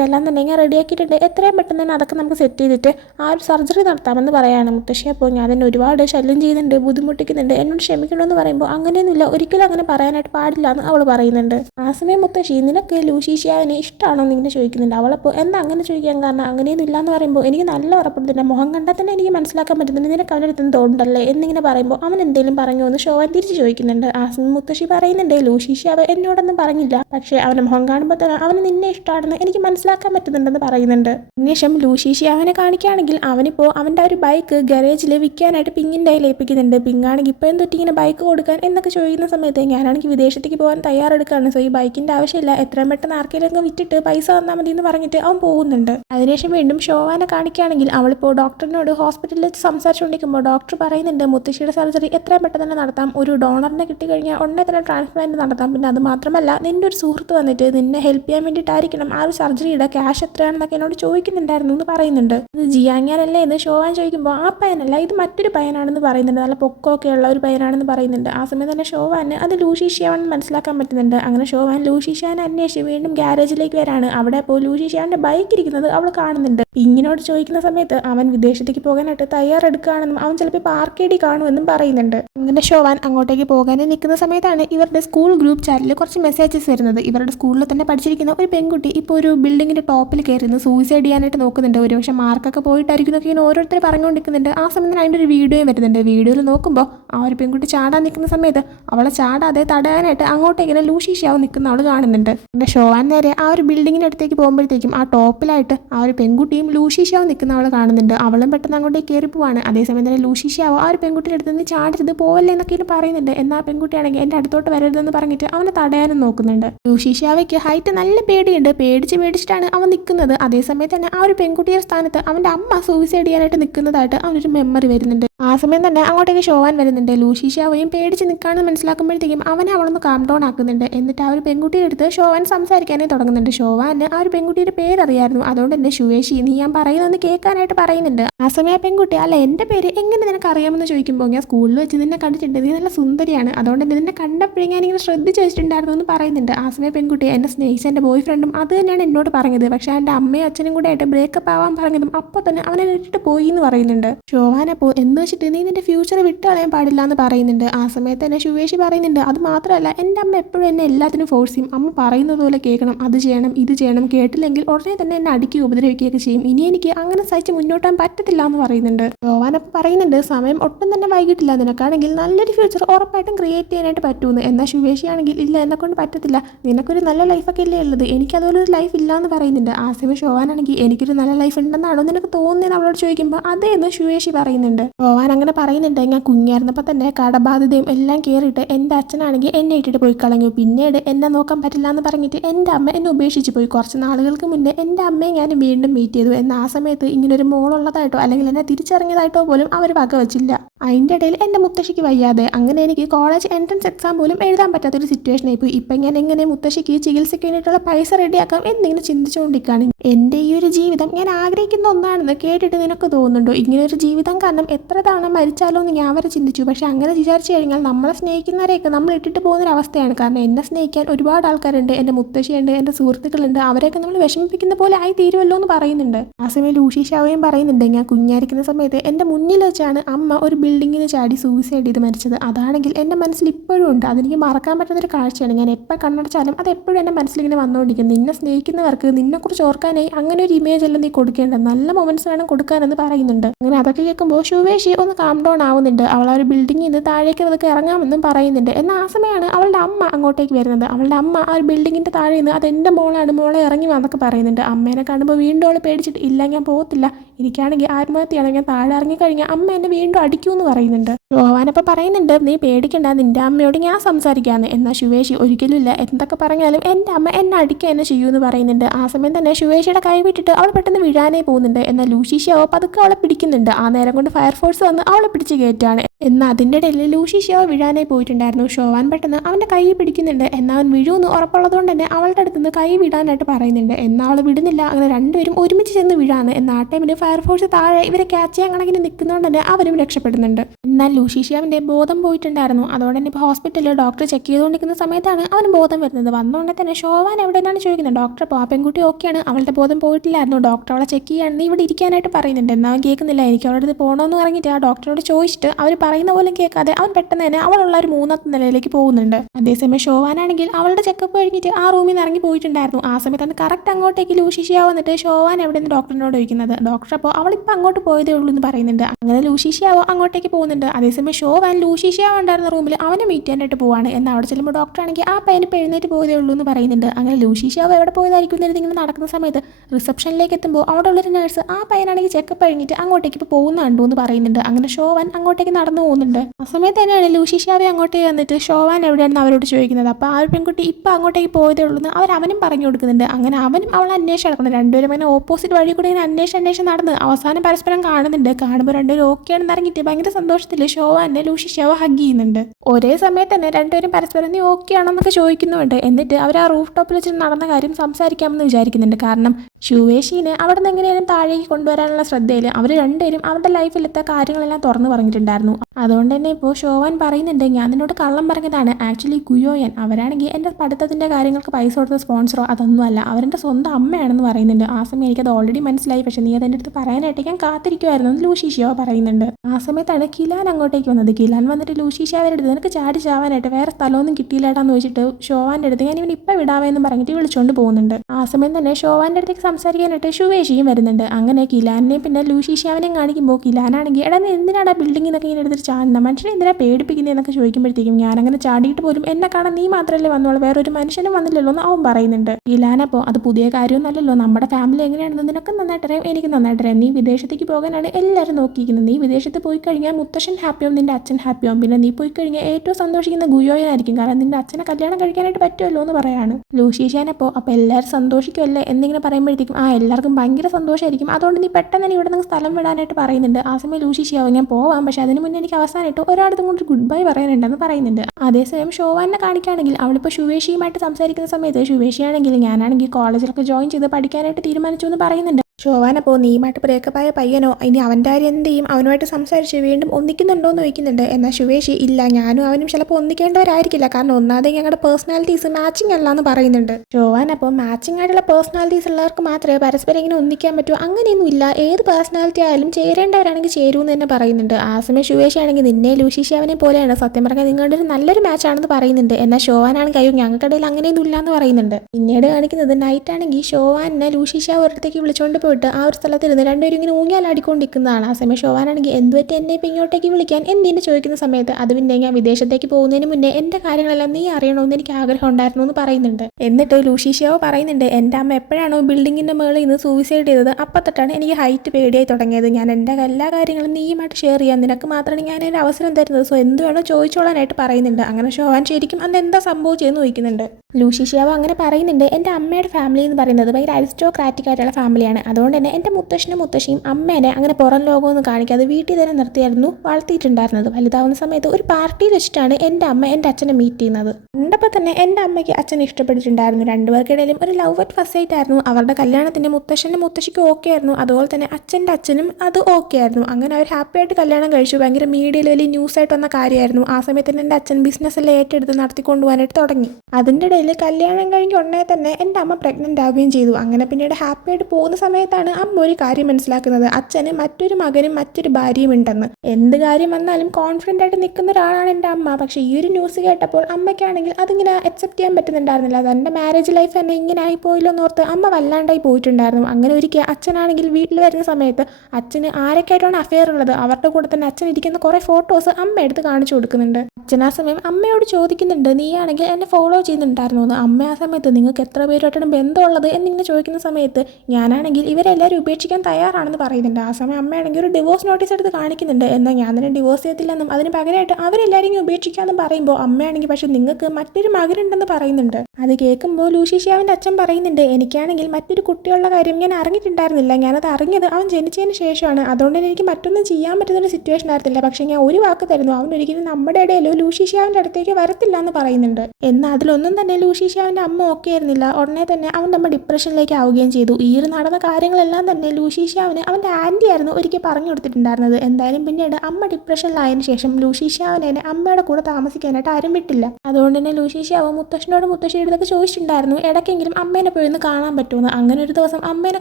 എല്ലാം തന്നെ ഞാൻ റെഡിയാക്കിയിട്ടുണ്ട്, എത്രയും പെട്ടെന്ന് തന്നെ അതൊക്കെ നമുക്ക് സെറ്റ് ചെയ്തിട്ട് ആ ഒരു സർജറി നടത്താമെന്ന് പറയാണ് മുത്തശ്ശി. അപ്പോൾ ഞാൻ എന്നെ ഒരുപാട് ശല്യം ചെയ്യുന്നുണ്ട്, ബുദ്ധിമുട്ടിക്കുന്നുണ്ട്, എന്നോട് ക്ഷമിക്കണമെന്ന് പറയുമ്പോൾ അങ്ങനെയൊന്നുമില്ല, ഒരിക്കലും അങ്ങനെ പറയാനായിട്ട് പാടില്ല എന്ന് അവൾ പറയുന്നുണ്ട്. ആ സമയം മുത്തശ്ശി, നിനക്ക് ലൂഷീഷ്യാവിനെ ഇഷ്ടമാണോ എന്നിങ്ങനെ ചോദിക്കുന്നുണ്ട്. അവളപ്പോൾ എന്താ അങ്ങനെ ചോദിക്കാൻ കാരണം, അങ്ങനെയൊന്നും ഇല്ലയെന്ന് പറയുമ്പോൾ എനിക്ക് നല്ല ഉറപ്പുണ്ട്, മുഖം കണ്ടാൽ തന്നെ എനിക്ക് മനസ്സിലാക്കാൻ പറ്റുന്നുണ്ട് നിനക്ക് അവൻ്റെ അടുത്ത് തോണ്ടല്ലേ എന്നിങ്ങനെ പറയുമ്പോൾ അവൻ എന്തെങ്കിലും പറഞ്ഞു എന്ന് ഷോവാൻ തിരിച്ച് ചോദിക്കുന്നുണ്ട്. ആ സമയം മുത്തശ്ശി പറയുന്നുണ്ട്, ലൂഷീഷ്യാവ് എന്നോടൊന്നും പറഞ്ഞില്ല, പക്ഷേ അവൻ്റെ മുഖം കാണുമ്പോൾ തന്നെ അവന് നിന്നെ ഇഷ്ടമാണെന്ന് എനിക്ക് മനസ്സിലാക്കാൻ പറ്റുന്നുണ്ടെന്ന് പറയുന്നുണ്ട്. അതിനുശേഷം ലൂഷീഷ്യാവിനെ കാണിക്കുകയാണെങ്കിൽ അവനിപ്പോൾ അവൻ്റെ ഒരു ബൈക്ക് ഗാരേജിൽ വിൽക്കാനായിട്ട് പിങ്ങിൻ്റെ കയ്യിൽ ഏൽപ്പിക്കുന്നുണ്ട്. പിങ്ങാണെങ്കിൽ ഇപ്പോൾ എന്തൊട്ടി ഇങ്ങനെ ബൈക്ക് കൊടുക്കാൻ എന്നൊക്കെ ചോദിക്കുന്ന സമയത്ത് ഞാനാണെങ്കിൽ വിദേശത്തേക്ക് പോകാൻ തയ്യാറെടുക്കുകയാണ്, സോ ഈ ബൈക്കിൻ്റെ ആവശ്യമില്ല, എത്രയും പെട്ടെന്ന് ആർക്കെങ്കിലും വിറ്റിട്ട് പൈസ തന്നാൽ മതി എന്ന് പറഞ്ഞിട്ട് അവൻ പോകുന്നുണ്ട്. അതിനുശേഷം വീണ്ടും ഷോവാനെ കാണിക്കുകയാണെങ്കിൽ അവളിപ്പോൾ ഡോക്ടറിനോട് ഹോസ്പിറ്റലിൽ വെച്ച് സംസാരിച്ചുകൊണ്ടിരിക്കുമ്പോൾ ഡോക്ടർ പറയുന്നുണ്ട്, മുത്തശ്ശിയുടെ സർജറി എത്രയും പെട്ടെന്ന് തന്നെ നടത്താം, ഒരു ഡോണറിനെ കിട്ടിക്കഴിഞ്ഞാൽ ഉടനെ തന്നെ ട്രാൻസ്പ്ലാന്റ് നടത്താം. പിന്നെ അത് മാത്രമല്ല നിൻ്റെ ഒരു സുഹൃത്ത് വന്നിട്ട് നിന്നെ ഹെൽപ്പ് ചെയ്യാൻ വേണ്ടിയിട്ടായിരിക്കണം ആ ഒരു സർജറിയുടെ ക്യാഷ് എത്രയാണെന്നൊക്കെ എന്നോട് ചോദിക്കുന്നുണ്ടായിരുന്നു എന്ന് പറയുന്നുണ്ട്. ഇത് ജിയാങ്യാനല്ലേ എന്ന് ഷോവാൻ ചോദിക്കുമ്പോൾ ആ പയ്യനല്ല, ഇത് മറ്റൊരു പയ്യനാണെന്ന് പറയുന്നുണ്ട്, നല്ല പൊക്കമൊക്കെ ഉള്ള ഒരു പയ്യനാണെന്ന് പറയുന്നുണ്ട്. ആ സമയം തന്നെ ഷോവാന് അത് ലൂഷീഷ്യാവാണെന്ന് മനസ്സിലാക്കാൻ പറ്റുന്നുണ്ട്. അങ്ങനെ ഷോവാൻ ലൂഷീഷ്യാനെ അന്വേഷിച്ച് വീണ്ടും ഗ്യാരേജിലേക്ക് വരാണ്. അവിടെ അപ്പോൾ ലൂഷീഷ്യാവിൻ്റെ ബൈക്ക് ഇരിക്കുന്നത് അവൾ കാണുന്നുണ്ട്. പിങ്ങിനോട് ചോദിക്കുന്ന സമയത്ത് അവൻ വിദേശത്തേക്ക് പോകാനായിട്ട് തയ്യാറെടുക്കുകയാണെന്നും അവൻ ചിലപ്പോൾ പാർക്കേടി കാണുമെന്നും പറയുന്നുണ്ട്. അങ്ങനെ ഷോവാൻ അങ്ങോട്ടേക്ക് പോകാൻ നിൽക്കുന്ന സമയത്താണ് ഇവരുടെ സ്കൂൾ ഗ്രൂപ്പ് ചാറ്റിൽ കുറച്ച് മെസ്സേജസ് വരുന്നത്. ഇവരുടെ സ്കൂളിൽ തന്നെ പഠിച്ചിരിക്കുന്ന ഒരു പെൺകുട്ടി ഇപ്പോൾ ഒരു ബിൽഡിങ്ങിൻ്റെ ടോപ്പിൽ കയറുന്നു, സൂയിസൈഡ് ചെയ്യാനായിട്ട് നോക്കുന്നുണ്ട്. ഒരുപക്ഷെ മാർക്കൊക്കെ പോയിട്ടായിരിക്കും എന്നൊക്കെ ഇങ്ങനെ ഓരോരുത്തർ പറഞ്ഞുകൊണ്ടിരിക്കുന്നുണ്ട്. ആ സമയത്ത് അതിൻ്റെ ഒരു വീഡിയോയും വരുന്നുണ്ട്. വീഡിയോയിൽ നോക്കുമ്പോൾ ആ ഒരു പെൺകുട്ടി ചാടാൻ നിൽക്കുന്ന സമയത്ത് അവളെ ചാടാതെ തടയാനായിട്ട് അങ്ങോട്ടേക്ക് ലൂഷീഷ്യാവ് നിൽക്കുന്ന അവൾ കാണുന്നുണ്ട്. എൻ്റെ ഷോവാൻ നേരെ ആ ഒരു ബിൽഡിങ്ങിൻ്റെ അടുത്തേക്ക് പോകുമ്പോഴത്തേക്കും ആ ടോപ്പിലായിട്ട് ആ ഒരു പെൺകുട്ടിയും ലൂഷീഷ്യാവ് നിൽക്കുന്ന അവൾ കാണുന്നുണ്ട്. അവളും പെട്ടെന്ന് അങ്ങോട്ടേക്ക് കയറി പോവാണ്. അതേസമയം തന്നെ ലൂഷീഷ്യാവ് ആ ഒരു പെൺകുട്ടിയുടെ അടുത്ത് നിന്ന് ചാടരുത്, പോവല്ലേ എന്നൊക്കെ പറയുന്നുണ്ട്. എന്നാൽ പെൺകുട്ടിയാണെങ്കിൽ എൻ്റെ അടുത്തോട്ട് വരരുതെന്ന് പറഞ്ഞിട്ട് അവനെ തടയാനും നോക്കുന്നുണ്ട്. ലൂഷീഷ്യാവയ്ക്ക് ഹൈറ്റ് നല്ല പേടിയുണ്ട്, പേടിച്ചിട്ടാണ് അവൻ നിൽക്കുന്നത്. അതേസമയത്ത് തന്നെ ആ ഒരു പെൺകുട്ടിയുടെ സ്ഥാനത്ത് അവൻ്റെ അമ്മ സൂയിസൈഡ് ചെയ്യാനായിട്ട് നിൽക്കുന്നതായിട്ട് അവനൊരു മെമ്മറി വരുന്നുണ്ട്. ആ സമയം തന്നെ അങ്ങോട്ടേക്ക് ഷോവാൻ വരുന്നുണ്ട്. ലൂഷീഷ്യാവയും പേടിച്ച് നിൽക്കാണെന്ന് മനസ്സിലാക്കുമ്പോഴത്തേക്കും അവനെ അവളൊന്ന് കാം ഡൗൺ ആക്കുന്നുണ്ട്. എന്നിട്ട് ആ ഒരു പെൺകുട്ടിയുടെ അടുത്ത് ഷോവാൻ സംസാരിക്കാനേ തുടങ്ങുന്നുണ്ട്. ഷോവാന് ആ ഒരു പെൺകുട്ടിയുടെ പേരറിയായിരുന്നു, അതുകൊണ്ട് തന്നെ ശുവേഷി നീ ഞാൻ പറയുന്നതെന്ന് കേൾക്കാനായിട്ട് പറയുന്നുണ്ട്. ആ സമയം ആ പെൺകുട്ടി, അല്ല എൻ്റെ പേര് എങ്ങനെ നിനക്ക് അറിയാമെന്ന് ചോദിക്കുമ്പോൾ ഞാൻ സ്കൂളിൽ വെച്ച് നിന്നെ കണ്ടിട്ടുണ്ട്, നീ നല്ല സുന്ദരിയാണ്, അതുകൊണ്ട് തന്നെ നിന്നെ കണ്ടപ്പോഴേ ഞാനിങ്ങനെ ശ്രദ്ധിച്ച് വെച്ചിട്ടുണ്ടായിരുന്നു എന്ന് പറയുന്നുണ്ട്. ആ സമയം പെൺകുട്ടി, എന്നെ സ്നേഹിച്ച എൻ്റെ ബോയ് ഫ്രണ്ടും അത് തന്നെയാണ് എന്നോട് പറഞ്ഞത്, പക്ഷേ എൻ്റെ അമ്മയും അച്ഛനും കൂടെ ആയിട്ട് ബ്രേക്കപ്പ് ആവാൻ പറഞ്ഞതും അപ്പോൾ തന്നെ അവനെ ഇട്ടിട്ട് പോയി എന്ന് പറയുന്നുണ്ട്. ഷോവാനപ്പോൾ എന്ന് വെച്ചിട്ട് നീ നിന്റെ ഫ്യൂച്ചർ വിട്ട് കളയാൻ പാടില്ല എന്ന് പറയുന്നുണ്ട്. ആ സമയത്ത് തന്നെ ശുവേഷി പറയുന്നുണ്ട്, അത് മാത്രമല്ല എൻ്റെ അമ്മ എപ്പോഴും എന്നെ എല്ലാത്തിനും ഫോഴ്സ് ചെയ്യും, അമ്മ പറയുന്നത് പോലെ കേൾക്കണം, അത് ചെയ്യണം ഇത് ചെയ്യണം, കേട്ടില്ലെങ്കിൽ ഉടനെ തന്നെ എന്നെ അടിക്കുകയോ ഉപദ്രവിക്കുകയൊക്കെ ചെയ്യും, ഇനി എനിക്ക് അങ്ങനെ സഹിച്ച് മുന്നോട്ടാൻ പറ്റത്തില്ല എന്ന് പറയുന്നുണ്ട്. ഷോവാനപ്പോൾ പറയുന്നുണ്ട്, സമയം ഒട്ടും തന്നെ വൈകിട്ടില്ല, നിനക്കാണെങ്കിൽ നല്ലൊരു ഫ്യൂച്ചർ ഉറപ്പായിട്ടും ക്രിയേറ്റ് ചെയ്യാനായിട്ട് പറ്റുമെന്ന്. എന്നാൽ ശുവേഷിയാണെങ്കിൽ ഇല്ല എന്നെക്കൊണ്ട് പറ്റത്തില്ല, നിനക്കൊരു നല്ല ലൈഫൊക്കെ ഇല്ലേ ഉള്ളത്, എനിക്ക് അതുപോലെ ഒരു ലൈഫ് ഇല്ല എന്ന് പറയുന്നുണ്ട്. ആ സമയം ഷോവാനാണെങ്കിൽ എനിക്കൊരു നല്ല ലൈഫ് ഉണ്ടെന്നാണോ നിനക്ക് തോന്നുന്നതെന്ന് അവളോട് ചോദിക്കുമ്പോൾ അതേന്ന് ശുവേഷി പറയുന്നുണ്ട്. ഷോവാൻ അങ്ങനെ പറയുന്നുണ്ട്, ഞാൻ കുഞ്ഞായിരുന്നപ്പോൾ തന്നെ കടബാധ്യതയും എല്ലാം കയറിയിട്ട് എൻ്റെ അച്ഛനാണെങ്കിൽ എന്നെ ഇട്ടിട്ട് പോയി കളഞ്ഞു, പിന്നീട് എന്നെ നോക്കാൻ പറ്റില്ല എന്ന് പറഞ്ഞിട്ട് എൻ്റെ അമ്മ എന്നെ ഉപേക്ഷിച്ച് പോയി. കുറച്ച് നാളുകൾക്ക് മുന്നേ എൻ്റെ അമ്മയെ ഞാൻ വീണ്ടും മീറ്റ് ചെയ്തു. എന്നാൽ ആ സമയത്ത് ഇങ്ങനൊരു മോളുള്ളതായിട്ടോ അല്ലെങ്കിൽ എന്നെ തിരിച്ചറിഞ്ഞതായിട്ടോ പോലും അവർ വകവച്ചില്ല. അതിൻ്റെ ഇടയിൽ എൻ്റെ മുത്തശ്ശിക്ക് വയ്യാതെ അങ്ങനെ എനിക്ക് കോളേജ് എൻട്രൻസ് എക്സാം പോലും എഴുതാൻ പറ്റാത്തൊരു സിറ്റുവേഷൻ ആയിപ്പോയി. ഇപ്പം ഞാൻ എങ്ങനെ മുത്തശ്ശിക്ക് ചികിത്സയ്ക്ക് വേണ്ടിയിട്ടുള്ള പൈസ റെഡിയാക്കാം എന്നിങ്ങനെ ചിന്തിച്ചുകൊണ്ടിരിക്കുകയാണ്. എൻ്റെ ഈ ഒരു ജീവിതം ഞാൻ ആഗ്രഹിക്കുന്ന ഒന്നാണെന്ന് കേട്ടിട്ട് നിനക്ക് തോന്നുന്നുണ്ടോ? ഇങ്ങനെ ഒരു ജീവിതം കാരണം എത്ര തവണ മരിച്ചാലോ എന്ന് ഞാൻ വരെ ചിന്തിച്ചു. പക്ഷെ അങ്ങനെ വിചാരിച്ചു കഴിഞ്ഞാൽ നമ്മളെ സ്നേഹിക്കുന്നവരെയൊക്കെ നമ്മൾ ഇട്ടിട്ട് പോകുന്നൊരവസ്ഥയാണ്. കാരണം എന്നെ സ്നേഹിക്കാൻ ഒരുപാട് ആൾക്കാരുണ്ട്, എൻ്റെ മുത്തശ്ശിയുണ്ട്, എൻ്റെ സുഹൃത്തുക്കളുണ്ട്, അവരെയൊക്കെ നമ്മൾ വിഷമിപ്പിക്കുന്ന പോലെ ആയി തീരുമല്ലോ എന്ന് പറയുന്നുണ്ട്. ആ സമയം ലൂഷീഷ്യാവയും പറയുന്നുണ്ട്, ഞാൻ കുഞ്ഞായിരിക്കുന്ന സമയത്ത് എൻ്റെ മുന്നിൽ വെച്ചാണ് അമ്മ ഒരു ബിൽഡിങ്ങിന് ചാടി സൂയിസൈഡ് ചെയ്ത് മരിച്ചത്. അതാണെങ്കിൽ എൻ്റെ മനസ്സിൽ ഇപ്പോഴും ഉണ്ട്, അതെനിക്ക് മറക്കാൻ പറ്റുന്നൊരു കാഴ്ചയാണ്. ഞാൻ എപ്പോൾ കണ്ണടച്ചാലും അത് എപ്പോഴും എൻ്റെ മനസ്സിലിങ്ങനെ വന്നുകൊണ്ടിരിക്കും. നിന്നെ സ്നേഹിക്കുന്നവർക്ക് നിന്നെക്കുറിച്ച് ഓർക്കാൻ കിട്ടാനായി അങ്ങനെ ഒരു ഇമേജ് അല്ല നീ കൊടുക്കേണ്ടത്, നല്ല മൊമെന്റ്സ് വേണം കൊടുക്കാനെന്ന് പറയുന്നുണ്ട്. അങ്ങനെ അതൊക്കെ കേൾക്കുമ്പോൾ ശുവേഷി ഒന്ന് കാം ഡൗൺ ആവുന്നുണ്ട്. അവൾ ആ ഒരു ബിൽഡിങ്ങിൽ നിന്ന് താഴേക്ക് അതൊക്കെ ഇറങ്ങാമെന്നും പറയുന്നുണ്ട്. എന്നാൽ ആ സമയമാണ് അവളുടെ അമ്മ അങ്ങോട്ടേക്ക് വരുന്നത്. അവളുടെ അമ്മ ആ ഒരു ബിൽഡിങ്ങിന്റെ താഴെ നിന്ന് അതെന്റെ മോളാണ്, മോളെ ഇറങ്ങി വന്നൊക്കെ പറയുന്നുണ്ട്. അമ്മേനെ കാണുമ്പോൾ വീണ്ടും അവൾ പേടിച്ചിട്ട് ഇല്ല ഞാൻ പോകത്തില്ല, എനിക്കാണെങ്കിൽ ആത്മഹത്യയാണ്, ഞാൻ താഴെ ഇറങ്ങിക്കഴിഞ്ഞാൽ അമ്മ എന്നെ വീണ്ടും അടിക്കുമെന്ന് പറയുന്നുണ്ട്. രോഹാനപ്പോൾ പറയുന്നുണ്ട് നീ പേടിക്കണ്ട, നിന്റെ അമ്മയോട് ഞാൻ സംസാരിക്കാമെന്ന്. എന്നാൽ ശുവേഷി ഒരിക്കലും ഇല്ല, എന്തൊക്കെ പറഞ്ഞാലും എൻ്റെ അമ്മ എന്നെ അടിക്കുക എന്നെ ചെയ്യുമെന്ന് പറയുന്നുണ്ട്. ആ സമയം തന്നെ ശുവേഷിയുടെ കൈ വിട്ടിട്ട് അവൾ പെട്ടെന്ന് വീഴാനേ പോകുന്നുണ്ട്. എന്നാൽ ലൂസിഷ്യാവോ പതുക്കെ അവളെ പിടിക്കുന്നുണ്ട്. ആ നേരം കൊണ്ട് ഫയർഫോഴ്സ് വന്ന് അവളെ പിടിച്ച് കയറ്റാണ്. എന്നാൽ അതിൻ്റെ ഇടയിൽ ലൂസിഷ്യാവോ വീഴാനേ പോയിട്ടുണ്ടായിരുന്നു. ഷോവാൻ പെട്ടെന്ന് അവൻ്റെ കൈ പിടിക്കുന്നുണ്ട്. എന്നാൽ അവൻ വീഴുമെന്ന് ഉറപ്പുള്ളതുകൊണ്ട് തന്നെ അവളുടെ അടുത്തുനിന്ന് കൈ വിടാനായിട്ട് പറയുന്നുണ്ട്. എന്നാൽ അവൾ വിടുന്നില്ല. അങ്ങനെ രണ്ടുപേരും ഒരുമിച്ച് ചെന്ന് വീഴാണ്. എന്നാൽ ആ ടൈമിൽ ഫയർഫോഴ്സ് താഴെ ഇവരെ ക്യാച്ച് ചെയ്യാൻ കണക്കിന് നിൽക്കുന്നതുകൊണ്ട് തന്നെ അവരും രക്ഷപ്പെടുന്നുണ്ട്. എന്നാൽ ലൂസിഷ്യാവിൻ്റെ ബോധം പോയിട്ടുണ്ടായിരുന്നു. അതുകൊണ്ട് തന്നെ ഇപ്പോൾ ഹോസ്പിറ്റലിൽ ഡോക്ടർ ചെക്ക് ചെയ്തുകൊണ്ടിരിക്കുന്ന സമയത്താണ് അവന് ബോധം വരുന്നത്. വന്നുകൊണ്ട് തന്നെ ഷോവാൻ എവിടെയെന്നാണ് ചോദിക്കുന്നത്. ഡോക്ടർ അപ്പോൾ ആ പെൺകുട്ടി ഓക്കെയാണ്, അവളുടെ ബോധം പോയിട്ടില്ലായിരുന്നു, ഡോക്ടർ അവളെ ചെക്ക് ചെയ്യാൻ നീ ഇവിടെ ഇരിക്കാനായിട്ട് പറയുന്നുണ്ട്. എന്നാൽ അവൻ കേൾക്കുന്നില്ല. എനിക്ക് അവളുടെ അടുത്ത് പോകണമെന്ന് പറഞ്ഞിട്ട് ആ ഡോക്ടറോട് ചോദിച്ചിട്ട് അവർ പറയുന്ന പോലും കേൾക്കാതെ അവൻ പെട്ടെന്ന് തന്നെ അവളുള്ള ഒരു 3ാമത്തെ നിലയിലേക്ക് പോകുന്നുണ്ട്. അതേസമയം ഷോവാനാണെങ്കിൽ അവളുടെ ചെക്കപ്പ് കഴിഞ്ഞിട്ട് ആ റൂമിൽ നിന്ന് ഇറങ്ങി പോയിട്ടുണ്ടായിരുന്നു. ആ സമയത്താണ് കറക്റ്റ് അങ്ങോട്ടേക്ക് ലൂസിഷ്യ വന്നിട്ട് ഷോവാൻ എവിടെയെന്ന് ഡോക്ടറിനോട് ചോദിക്കുന്നത്. ഡോക്ടർ അപ്പോൾ അവളിപ്പോൾ അങ്ങോട്ട് പോയതേ ഉള്ളൂ എന്ന് പറയുന്നുണ്ട്. അങ്ങനെ ലൂസിഷ്യാവോ അങ്ങോട്ടേക്ക് പോകുന്നുണ്ട്. അതേസമയം ഷോവാൻ ലൂസിഷ്യാവ് ഉണ്ടായിരുന്ന റൂമിൽ അവനെ മീറ്റ് ചെയ്യാനായിട്ട് പോവാണ്. എന്നാൽ അവിടെ ചെല്ലുമ്പോൾ ഡോക്ടറാണെങ്കിൽ ആ പയ്യന് ഇപ്പോൾ എഴുന്നേറ്റ് പോയതേ ഉള്ളൂ എന്ന് പറയുന്നുണ്ട്. അങ്ങനെ ലൂസിഷ്യാവ് എവിടെ പോയതായിരിക്കും എന്നിങ്ങനെ നടക്കുന്ന സമയത്ത് റിസപ്ഷനിലേക്ക് എത്തുമ്പോൾ അവിടെ ഉള്ളൊരു നേഴ്സ് ആ പയ്യനാണെങ്കിൽ ചെക്കപ്പ് കഴിഞ്ഞിട്ട് അങ്ങോട്ടേക്ക് ഇപ്പോൾ പോകുന്ന കണ്ടു എന്ന് പറയുന്നുണ്ട്. അങ്ങനെ ഷോവാൻ അങ്ങോട്ടേക്ക് നടന്നു പോകുന്നുണ്ട്. ആ സമയത്ത് തന്നെയാണ് ലൂസിഷ്യാവെ അങ്ങോട്ടേക്ക് വന്നിട്ട് ഷോവാൻ എവിടെയാണെന്ന് അവരോട് ചോദിക്കുന്നത്. അപ്പോൾ ആ ഒരു പെൺകുട്ടി ഇപ്പോൾ അങ്ങോട്ടേക്ക് പോയതേ ഉള്ളൂ എന്ന് അവനും പറഞ്ഞു കൊടുക്കുന്നുണ്ട്. അങ്ങനെ അവനും അവളെ അന്വേഷണം നടക്കുന്നത്. രണ്ടുപേരും അങ്ങനെ ഓപ്പോസിറ്റ് വഴി കൂടെ ഇങ്ങനെ അന്വേഷണം നടന്ന് അവസാനം പരസ്പരം കാണുന്നുണ്ട്. കാണുമ്പോൾ രണ്ടുപേരും ഓക്കെ ആണെന്ന് ഇറങ്ങിയിട്ട് ഭയങ്കര സന്തോഷത്തിൽ ഷോവാനെ ലൂസിഷ്യാവ് ഹഗ് ചെയ്യുന്നുണ്ട്. ഒരേ സമയത്ത് തന്നെ രണ്ടുപേരും പരസ്പരം നീ ഓക്കെ ആണോ എന്നൊക്കെ ചോദിക്കുന്നുണ്ട്. എന്നിട്ട് അവർ ആ റൂഫ് ടോപ്പിൽ വെച്ച് നടന്ന കാര്യം സംസാരിക്കാമെന്ന് വിചാരിക്കുന്നുണ്ട്. കാരണം ശുവേഷിനെ അവിടെ നിന്ന് എങ്ങനെയാലും താഴേക്ക് കൊണ്ടുവരാനുള്ള ശ്രദ്ധയിൽ അവർ രണ്ടുപേരും അവരുടെ ലൈഫിലത്തെ കാര്യങ്ങളെല്ലാം തുറന്നു പറഞ്ഞിട്ടുണ്ടായിരുന്നു. അതുകൊണ്ട് തന്നെ ഇപ്പോൾ ഷോവാൻ പറയുന്നുണ്ട് ഞാൻ നിന്നോട് കള്ളം പറഞ്ഞതാണ്. ആക്ച്വലി ഗുയോയൻ അവരാണെങ്കിൽ എൻ്റെ പഠിത്തത്തിൻ്റെ കാര്യങ്ങൾക്ക് പൈസ കൊടുത്ത സ്പോൺസറോ അതൊന്നുമല്ല, അവരെൻ്റെ സ്വന്തം അമ്മയാണെന്ന് പറയുന്നുണ്ട്. ആ സമയം എനിക്കത് ഓൾറെഡി മനസ്സിലായി, പക്ഷേ നീ അതെൻ്റെ അടുത്ത് പറയാനായിട്ട് ഞാൻ കാത്തിരിക്കുമായിരുന്നു എന്ന് ലൂസിഷ്യ പറയുന്നുണ്ട്. ആ സമയത്താണ് കിലാൻ അങ്ങോട്ടേക്ക് വന്നത്. കിലാൻ വന്നിട്ട് ലൂസിഷ്യാവിൻ്റെ അടുത്ത് നിനക്ക് ചാടി ചാവാനായിട്ട് വേറെ സ്ഥലമൊന്നും കിട്ടിയില്ലാട്ടാന്ന് ചോദിച്ചിട്ട് ഷോവാൻ്റെ അടുത്ത് ഞാൻ ഇവൻ ഇപ്പം വിടാവെന്ന് പറഞ്ഞിട്ട് വിളിച്ചുകൊണ്ട് പോകുന്നുണ്ട്. ആ സമയം തന്നെ ഷോവാൻ്റെ അടുത്തേക്ക് സംസാരിക്കാനായിട്ട് ശുവേഷിയും വരുന്നുണ്ട്. അങ്ങനെ കിലാനെയും പിന്നെ ലൂസിഷ്യാവിനെയും കാണിക്കുമ്പോൾ കിലാനാണെങ്കിൽ എടാ നീ എന്തിനാണ് ബിൽഡിങ്ങിൽ നിന്നൊക്കെ ഇങ്ങനെ എടുത്തിട്ട് ചാടുന്ന, മനുഷ്യനെ എന്തിനാ പേടിപ്പിക്കുന്നതെന്നൊക്കെ ചോദിക്കുമ്പോഴത്തേക്കും ഞാനങ്ങനെ ചാടിയിട്ട് പോലും എന്നെ കാണാൻ നീ മാത്രമല്ലേ വന്നോളൂ, വേറൊരു മനുഷ്യനും വന്നില്ലല്ലോ എന്ന് അവൻ പറയുന്നുണ്ട്. കിലാനപ്പോൾ അത് പുതിയ കാര്യമൊന്നുമല്ലല്ലോ, നമ്മുടെ ഫാമിലി എങ്ങനെയാണെന്ന് നിനക്ക് നന്നായിട്ടറിയാം, എനിക്ക് നന്നായിട്ടറിയാം. നീ വിദേശത്തേക്ക് പോകാനാണ് എല്ലാവരും നോക്കിയിരിക്കുന്നത്. നീ വിദേശത്ത് പോയി കഴിഞ്ഞാൽ മുത്തശ്ശൻ ഹാപ്പിയാവും, നിന്റെ അച്ഛൻ ഹാപ്പിയാവും. പിന്നെ നീ പോയി കഴിഞ്ഞാൽ ഏറ്റവും സന്തോഷിക്കുന്ന ഗുയോയനായിരിക്കും, കാരണം നിന്റെ അച്ഛനെ കല്യാണം കഴിക്കാനായിട്ട് പറ്റുമല്ലോ എന്ന് പറയാണ് ലൂസിഷ്യാനപ്പോൾ. അപ്പോൾ എല്ലാവരും സന്തോഷിക്കുമല്ലേ എന്നിങ്ങനെ പറയുമ്പോഴത്തേക്കും എല്ലാവർക്കും ഭയങ്കര സന്തോഷമായിരിക്കും, അതുകൊണ്ട് നീ പെട്ടെന്ന് തന്നെ ഇവിടെ നിന്ന് സ്ഥലം വിടാനായിട്ട് പറയുന്നുണ്ട്. ആ സമയം ലൂസിഷ്യാവും ഞാൻ പോവാം, പക്ഷേ അതിന് മുന്നേ എനിക്ക് അവസാനമായിട്ട് ഒരാളും കൊണ്ട് ഗുഡ് ബൈ പറയാനുണ്ടെന്ന് പറയുന്നുണ്ട്. അതേസമയം ഷോവാനെ കാണിക്കുകയാണെങ്കിൽ അവളിപ്പോൾ ശുവേഷിയുമായിട്ട് സംസാരിക്കുന്ന സമയത്ത് ശുവേഷിയാണെങ്കിൽ ഞാനാണെങ്കിൽ കോളേജിലൊക്കെ ജോയിൻ ചെയ്ത് പഠിക്കാനായിട്ട് തീരുമാനിച്ചു എന്ന് പറയുന്നുണ്ട്. ഷോവാനപ്പോൾ നീയുമായിട്ട് ബ്രേക്കപ്പായ പയ്യനോ ഇനി അവൻ്റെ കാര്യം എന്ത് ചെയ്യും, അവനുമായിട്ട് സംസാരിച്ച് വീണ്ടും ഒന്നിക്കുന്നുണ്ടോ എന്ന് ചോദിക്കുന്നുണ്ട്. എന്നാൽ ശുവേഷി ഇല്ല, ഞാനും അവനും ചിലപ്പോൾ ഒന്നിക്കേണ്ടവരായിരിക്കില്ല, കാരണം ഒന്നാമത് ഞങ്ങളുടെ പേഴ്സണാലിറ്റീസ് മാച്ചിങ് അല്ല എന്ന് പറയുന്നുണ്ട്. ഷോവാനപ്പോൾ മാച്ചിങ് ആയിട്ടുള്ള പേഴ്സണാലിറ്റീസ് ഉള്ളവർക്ക് മാത്രമേ പരസ്പരം ഇങ്ങനെ ഒന്നിക്കാൻ പറ്റൂ, അങ്ങനെയൊന്നും ഇല്ല, ഏത് പേഴ്സണാലിറ്റി ആയാലും ചേരേണ്ടവരാണെങ്കിൽ ചേരുമെന്ന് തന്നെ പറയുന്നുണ്ട്. ആ സമയം ശുവേഷി ആണെങ്കിൽ നിന്നെ ലൂസിഷ്യാവിനെ പോലെയാണ്, സത്യം പറഞ്ഞാൽ നിങ്ങളുടെ ഒരു നല്ലൊരു മാച്ചാണെന്ന് പറയുന്നുണ്ട്. എന്നാൽ ഷോവാനാണെങ്കിൽ അയ്യോ ഞങ്ങൾക്കിടയിൽ അങ്ങനെയൊന്നും ഇല്ല എന്ന് പറയുന്നുണ്ട്. പിന്നീട് കാണിക്കുന്നത് നൈറ്റ് ആണെങ്കിൽ ഷോവാനെ ലൂസിഷ്യാവ് ഒരിടത്തേക്ക് വിളിച്ചുകൊണ്ട് ആ ഒരു സ്ഥലത്തിരുന്ന് രണ്ടുപേരും ഇങ്ങനെ ഊഞ്ഞാലാടിക്കൊണ്ടിരിക്കുന്നതാണ്. ആ സമയം ഷോവാനാണെങ്കിൽ എന്തുപറ്റി എന്നെ ഇപ്പം ഇങ്ങോട്ടേക്ക് വിളിക്കാൻ എന്തിനു ചോദിക്കുന്ന സമയത്ത് അത് പിന്നെ ഞാൻ വിദേശത്തേക്ക് പോകുന്നതിന് മുന്നേ എൻ്റെ കാര്യങ്ങളെല്ലാം നീ അറിയണമെന്ന് എനിക്ക് ആഗ്രഹം ഉണ്ടായിരുന്നു എന്ന് പറയുന്നുണ്ട്. എന്നിട്ട് ലൂസിഷ്യാവ് പറയുന്നുണ്ട് എൻ്റെ അമ്മ എപ്പോഴാണോ ബിൽഡിങ്ങിൻ്റെ മുകളിൽ നിന്ന് സൂയിസൈഡ് ചെയ്തത് അപ്പം തൊട്ടാണ് എനിക്ക് ഹൈറ്റ് പേടിയായി തുടങ്ങിയത്. ഞാൻ എൻ്റെ എല്ലാ കാര്യങ്ങളും നീയുമായിട്ട് ഷെയർ ചെയ്യാം, നിനക്ക് മാത്രമാണ് ഞാൻ ഒരു അവസരം തരുന്നത്, സോ എന്ത് വേണോ ചോദിച്ചോളാനായിട്ട് പറയുന്നുണ്ട്. അങ്ങനെ ഷോവാൻ ശരിക്കും അന്ന് എന്താ സംഭവിച്ചതെന്ന് ചോദിക്കുന്നുണ്ട്. ലൂസിഷ്യാവ് അങ്ങനെ പറയുന്നുണ്ട് എൻ്റെ അമ്മയുടെ ഫാമിലി എന്ന് പറയുന്നത് ഭയങ്കര അരിസ്റ്റോക്രാറ്റിക് ആയിട്ടുള്ള ഫാമിലിയാണ്, അതുകൊണ്ട് തന്നെ എൻ്റെ മുത്തശ്ശനും മുത്തശ്ശിയും അമ്മേനെ അങ്ങനെ പുറം ലോകമൊന്നും കാണിക്കാതെ വീട്ടിൽ തന്നെ നിർത്തിയായിരുന്നു വളർത്തിയിട്ടുണ്ടായിരുന്നത്. വലുതാവുന്ന സമയത്ത് ഒരു പാർട്ടിയിൽ വെച്ചിട്ടാണ് എൻ്റെ അമ്മ എൻ്റെ അച്ഛനെ മീറ്റ് ചെയ്യുന്നത്. കണ്ടപ്പോൾ തന്നെ എൻ്റെ അമ്മയ്ക്ക് അച്ഛനെ ഇഷ്ടപ്പെട്ടിട്ടുണ്ടായിരുന്നു. രണ്ടുപേർക്കിടയിലും ഒരു ലവ് അറ്റ് ഫസ്റ്റ് സൈറ്റ് ആയിരുന്നു. അവരുടെ കല്യാണത്തിന് മുത്തശ്ശനും മുത്തശ്ശിക്കും ഓക്കെ ആയിരുന്നു, അതുപോലെ തന്നെ അച്ഛൻ്റെ അച്ഛനും അത് ഓക്കെ ആയിരുന്നു. അങ്ങനെ അവർ ഹാപ്പി ആയിട്ട് കല്യാണം കഴിച്ചു. ഭയങ്കര മീഡിയയിൽ വലിയ ന്യൂസ് ആയിട്ട് വന്ന കാര്യമായിരുന്നു. ആ സമയത്ത് തന്നെ എൻ്റെ അച്ഛൻ ബിസിനസ് എല്ലാം ഏറ്റെടുത്ത് നടത്തിക്കൊണ്ടുപോകാനായിട്ട് തുടങ്ങി. അതിൻ്റെ ഇടയിൽ ഇടയിൽ കല്യാണം കഴിഞ്ഞ ഉടനെ തന്നെ എൻ്റെ അമ്മ പ്രഗ്നൻ്റ് ആവുകയും ചെയ്തു. അങ്ങനെ പിന്നീട് ഹാപ്പി ആയിട്ട് പോകുന്ന സമയത്താണ് അമ്മ ഒരു കാര്യം മനസ്സിലാക്കുന്നത്, അച്ഛന് മറ്റൊരു മകനും മറ്റൊരു ഭാര്യയും ഉണ്ടെന്ന്. എന്ത് കാര്യം വന്നാലും കോൺഫിഡൻ്റ് ആയിട്ട് നിൽക്കുന്ന ഒരാളാണ് എൻ്റെ അമ്മ. പക്ഷേ ഈ ഒരു ന്യൂസ് കേട്ടപ്പോൾ അമ്മയ്ക്കാണെങ്കിൽ അതിങ്ങനെ അക്സെപ്റ്റ് ചെയ്യാൻ പറ്റുന്നുണ്ടായിരുന്നില്ല. തൻ്റെ മാരേജ് ലൈഫ് തന്നെ ഇങ്ങനെ ആയിപ്പോയില്ലോ എന്നോർത്ത് അമ്മ വല്ലാണ്ടായി പോയിട്ടുണ്ടായിരുന്നു. അങ്ങനെ ഒരിക്കൽ അച്ഛനാണെങ്കിൽ വീട്ടിൽ വരുന്ന സമയത്ത് അച്ഛന് ആരൊക്കെയായിട്ടാണ് അഫെയർ ഉള്ളത് അവരുടെ കൂടെ തന്നെ അച്ഛൻ ഇരിക്കുന്ന കുറേ ഫോട്ടോസ് അമ്മ എടുത്ത് കാണിച്ചു കൊടുക്കുന്നുണ്ട്. അച്ഛൻ ആ സമയം അമ്മയോട് ചോദിക്കുന്നുണ്ട്, നീയാണെങ്കിൽ എന്നെ ഫോളോ ചെയ്യുന്നുണ്ടായിരുന്നു എന്ന്. അമ്മ ആ സമയത്ത് നിങ്ങൾക്ക് എത്ര പേരുമായിട്ടാണ് ബന്ധമുള്ളത് എന്നിങ്ങനെ ചോദിക്കുന്ന സമയത്ത് ഞാനാണെങ്കിൽ ഇവരെല്ലാവരും ഉപേക്ഷിക്കാൻ തയ്യാറാണെന്ന് പറയുന്നുണ്ട്. ആ സമയം അമ്മയാണെങ്കിൽ ഒരു ഡിവോഴ്സ് നോട്ടീസ് എടുത്ത് കാണിക്കുന്നുണ്ട്. എന്നാൽ ഞാൻ തന്നെ ഡിവോഴ്സ് ചെയ്യത്തില്ലെന്നും അതിന് പകരമായിട്ട് അവരെല്ലാവരും ഉപേക്ഷിക്കാമെന്നും പറയുമ്പോൾ അമ്മയാണെങ്കിൽ പക്ഷെ നിങ്ങൾക്ക് മറ്റൊരു മകനുണ്ടെന്ന് പറയുന്നുണ്ട്. അത് കേൾക്കുമ്പോൾ ലൂസി ഷിയാവിൻ്റെ അച്ഛൻ പറയുന്നുണ്ട്, എനിക്കാണെങ്കിൽ മറ്റൊരു കുട്ടിയുള്ള കാര്യം ഞാൻ അറിഞ്ഞിട്ടുണ്ടായിരുന്നില്ല, ഞാനത് അറിഞ്ഞത് അവൻ ജനിച്ചതിന് ശേഷമാണ്, അതുകൊണ്ട് തന്നെ എനിക്ക് മറ്റൊന്നും ചെയ്യാൻ പറ്റുന്നൊരു സിറ്റുവേഷൻ ആയിരുന്നില്ല. പക്ഷേ ഞാൻ ഒരു വാക്ക് തരുന്നു, അവൻ ഒരിക്കലും നമ്മുടെ ഇടയിലോ ലൂസി ഷിയാവിൻ്റെ അടുത്തേക്ക് വരത്തില്ല എന്ന് പറയുന്നുണ്ട്. എന്നാൽ അതിലൊന്നും തന്നെ ലൂസി ഷിയാവിൻ്റെ അമ്മ ഓക്കെ ആയിരുന്നില്ല. ഉടനെ തന്നെ അവൻ നമ്മൾ ഡിപ്രഷനിലേക്ക് ആവുകയും ചെയ്തു. ഈ ഒരു നടന്ന കാര്യങ്ങളെല്ലാം തന്നെ ലൂസി ഷിയാവിന് അവൻ്റെ ആൻറ്റി ആയിരുന്നു ഒരിക്കൽ പറഞ്ഞു കൊടുത്തിട്ടുണ്ടായിരുന്നത്. എന്തായാലും പിന്നീട് അമ്മ ഡിപ്രഷനിലായതിനു ശേഷം ലൂസി ഷിയാവിനെ അമ്മയുടെ കൂടെ താമസിക്കാനായിട്ട് ആരും വിട്ടില്ല. അതുകൊണ്ട് തന്നെ ലൂസി ഷിയാവ് മുത്തശ്ശനോട് മുത്തശ്ശിയുടെ അടുത്തൊക്കെ ചോദിച്ചിട്ടുണ്ടായിരുന്നു ഇടയ്ക്കെങ്കിലും അമ്മേനെ പോയി ഒന്ന് കാണാൻ പറ്റുമെന്ന്. അങ്ങനെ ഒരു ദിവസം അമ്മേനെ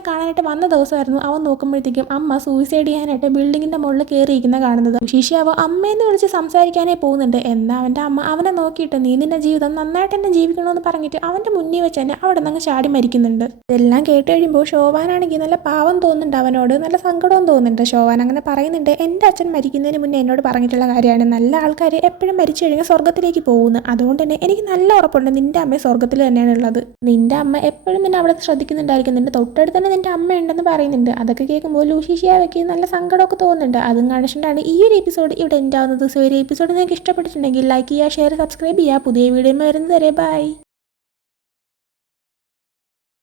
കാണാനായിട്ട് വന്ന ദിവസമായിരുന്നു. അവൻ നോക്കുമ്പോഴത്തേക്കും അമ്മ സൂയിസൈഡ് ചെയ്യാനായിട്ട് ബിൽഡിങ്ങിന്റെ മുകളിൽ കയറിയിരിക്കുന്ന കാണുന്നത്. ലൂസി ഷിയാവ് അമ്മേന്ന് വിളിച്ച് സംസാരിക്കാനേ പോകുന്നുണ്ട്. എന്നാൽ അവൻ്റെ അമ്മ അവനെ നോക്കിയിട്ട് നീ നിന്റെ ജീവിതം നന്നായിട്ട് തന്നെ ജീവിക്കണമെന്ന് പറഞ്ഞിട്ട് അവൻ്റെ മുന്നിൽ വെച്ച് തന്നെ അവിടെ നിന്ന് ചാടി മരിക്കുന്നുണ്ട്. ഇതെല്ലാം കേട്ട് കഴിയുമ്പോൾ ശോഭാനാണെങ്കിൽ നല്ല പാവം തോന്നുന്നുണ്ട്, അവനോട് നല്ല സങ്കടവും തോന്നുന്നുണ്ട്. ശോഭാൻ അങ്ങനെ പറയുന്നുണ്ട്, എൻ്റെ അച്ഛൻ മരിക്കുന്നതിന് മുന്നേ എന്നോട് പറഞ്ഞിട്ടുള്ള കാര്യമാണ്, നല്ല ആൾക്കാർ എപ്പോഴും മരിച്ചു കഴിഞ്ഞാൽ സ്വർഗ്ഗത്തിലേക്ക് പോകുന്നു. അതുകൊണ്ട് തന്നെ എനിക്ക് നല്ല ഉറപ്പുണ്ട് നിന്റെ അമ്മ സ്വർഗ്ഗത്തിൽ തന്നെയാണ് ഉള്ളത്. നിന്റെ അമ്മ എപ്പോഴും നിന്നെ അവിടെ ശ്രദ്ധിക്കുന്നുണ്ടായിരിക്കും, നിന്റെ തൊട്ടടുത്ത് തന്നെ നിന്റെ അമ്മ ഉണ്ടെന്ന് പറയുന്നുണ്ട്. അതൊക്കെ കേൾക്കുമ്പോൾ ലൂസി ഷിയാവയ്ക്ക് നല്ല സങ്കടമൊക്കെ തോന്നുന്നുണ്ട്. അതും കാണിച്ചിട്ടാണ് ഈ ഒരു എപ്പിസോഡ് ഇവിടെ എൻഡ് ആവുന്നത്. സോ ഈ ഒരു എപ്പിസോഡ് നിങ്ങൾക്ക് ഇഷ്ടപ്പെട്ടിട്ടുണ്ടെങ്കിൽ ലൈക്ക് ചെയ്യുക, ഷെയർ, സബ്സ്ക്രൈബ് ചെയ്യുക. പുതിയ വീഡിയോ വരുന്നത് വരെ ബൈ.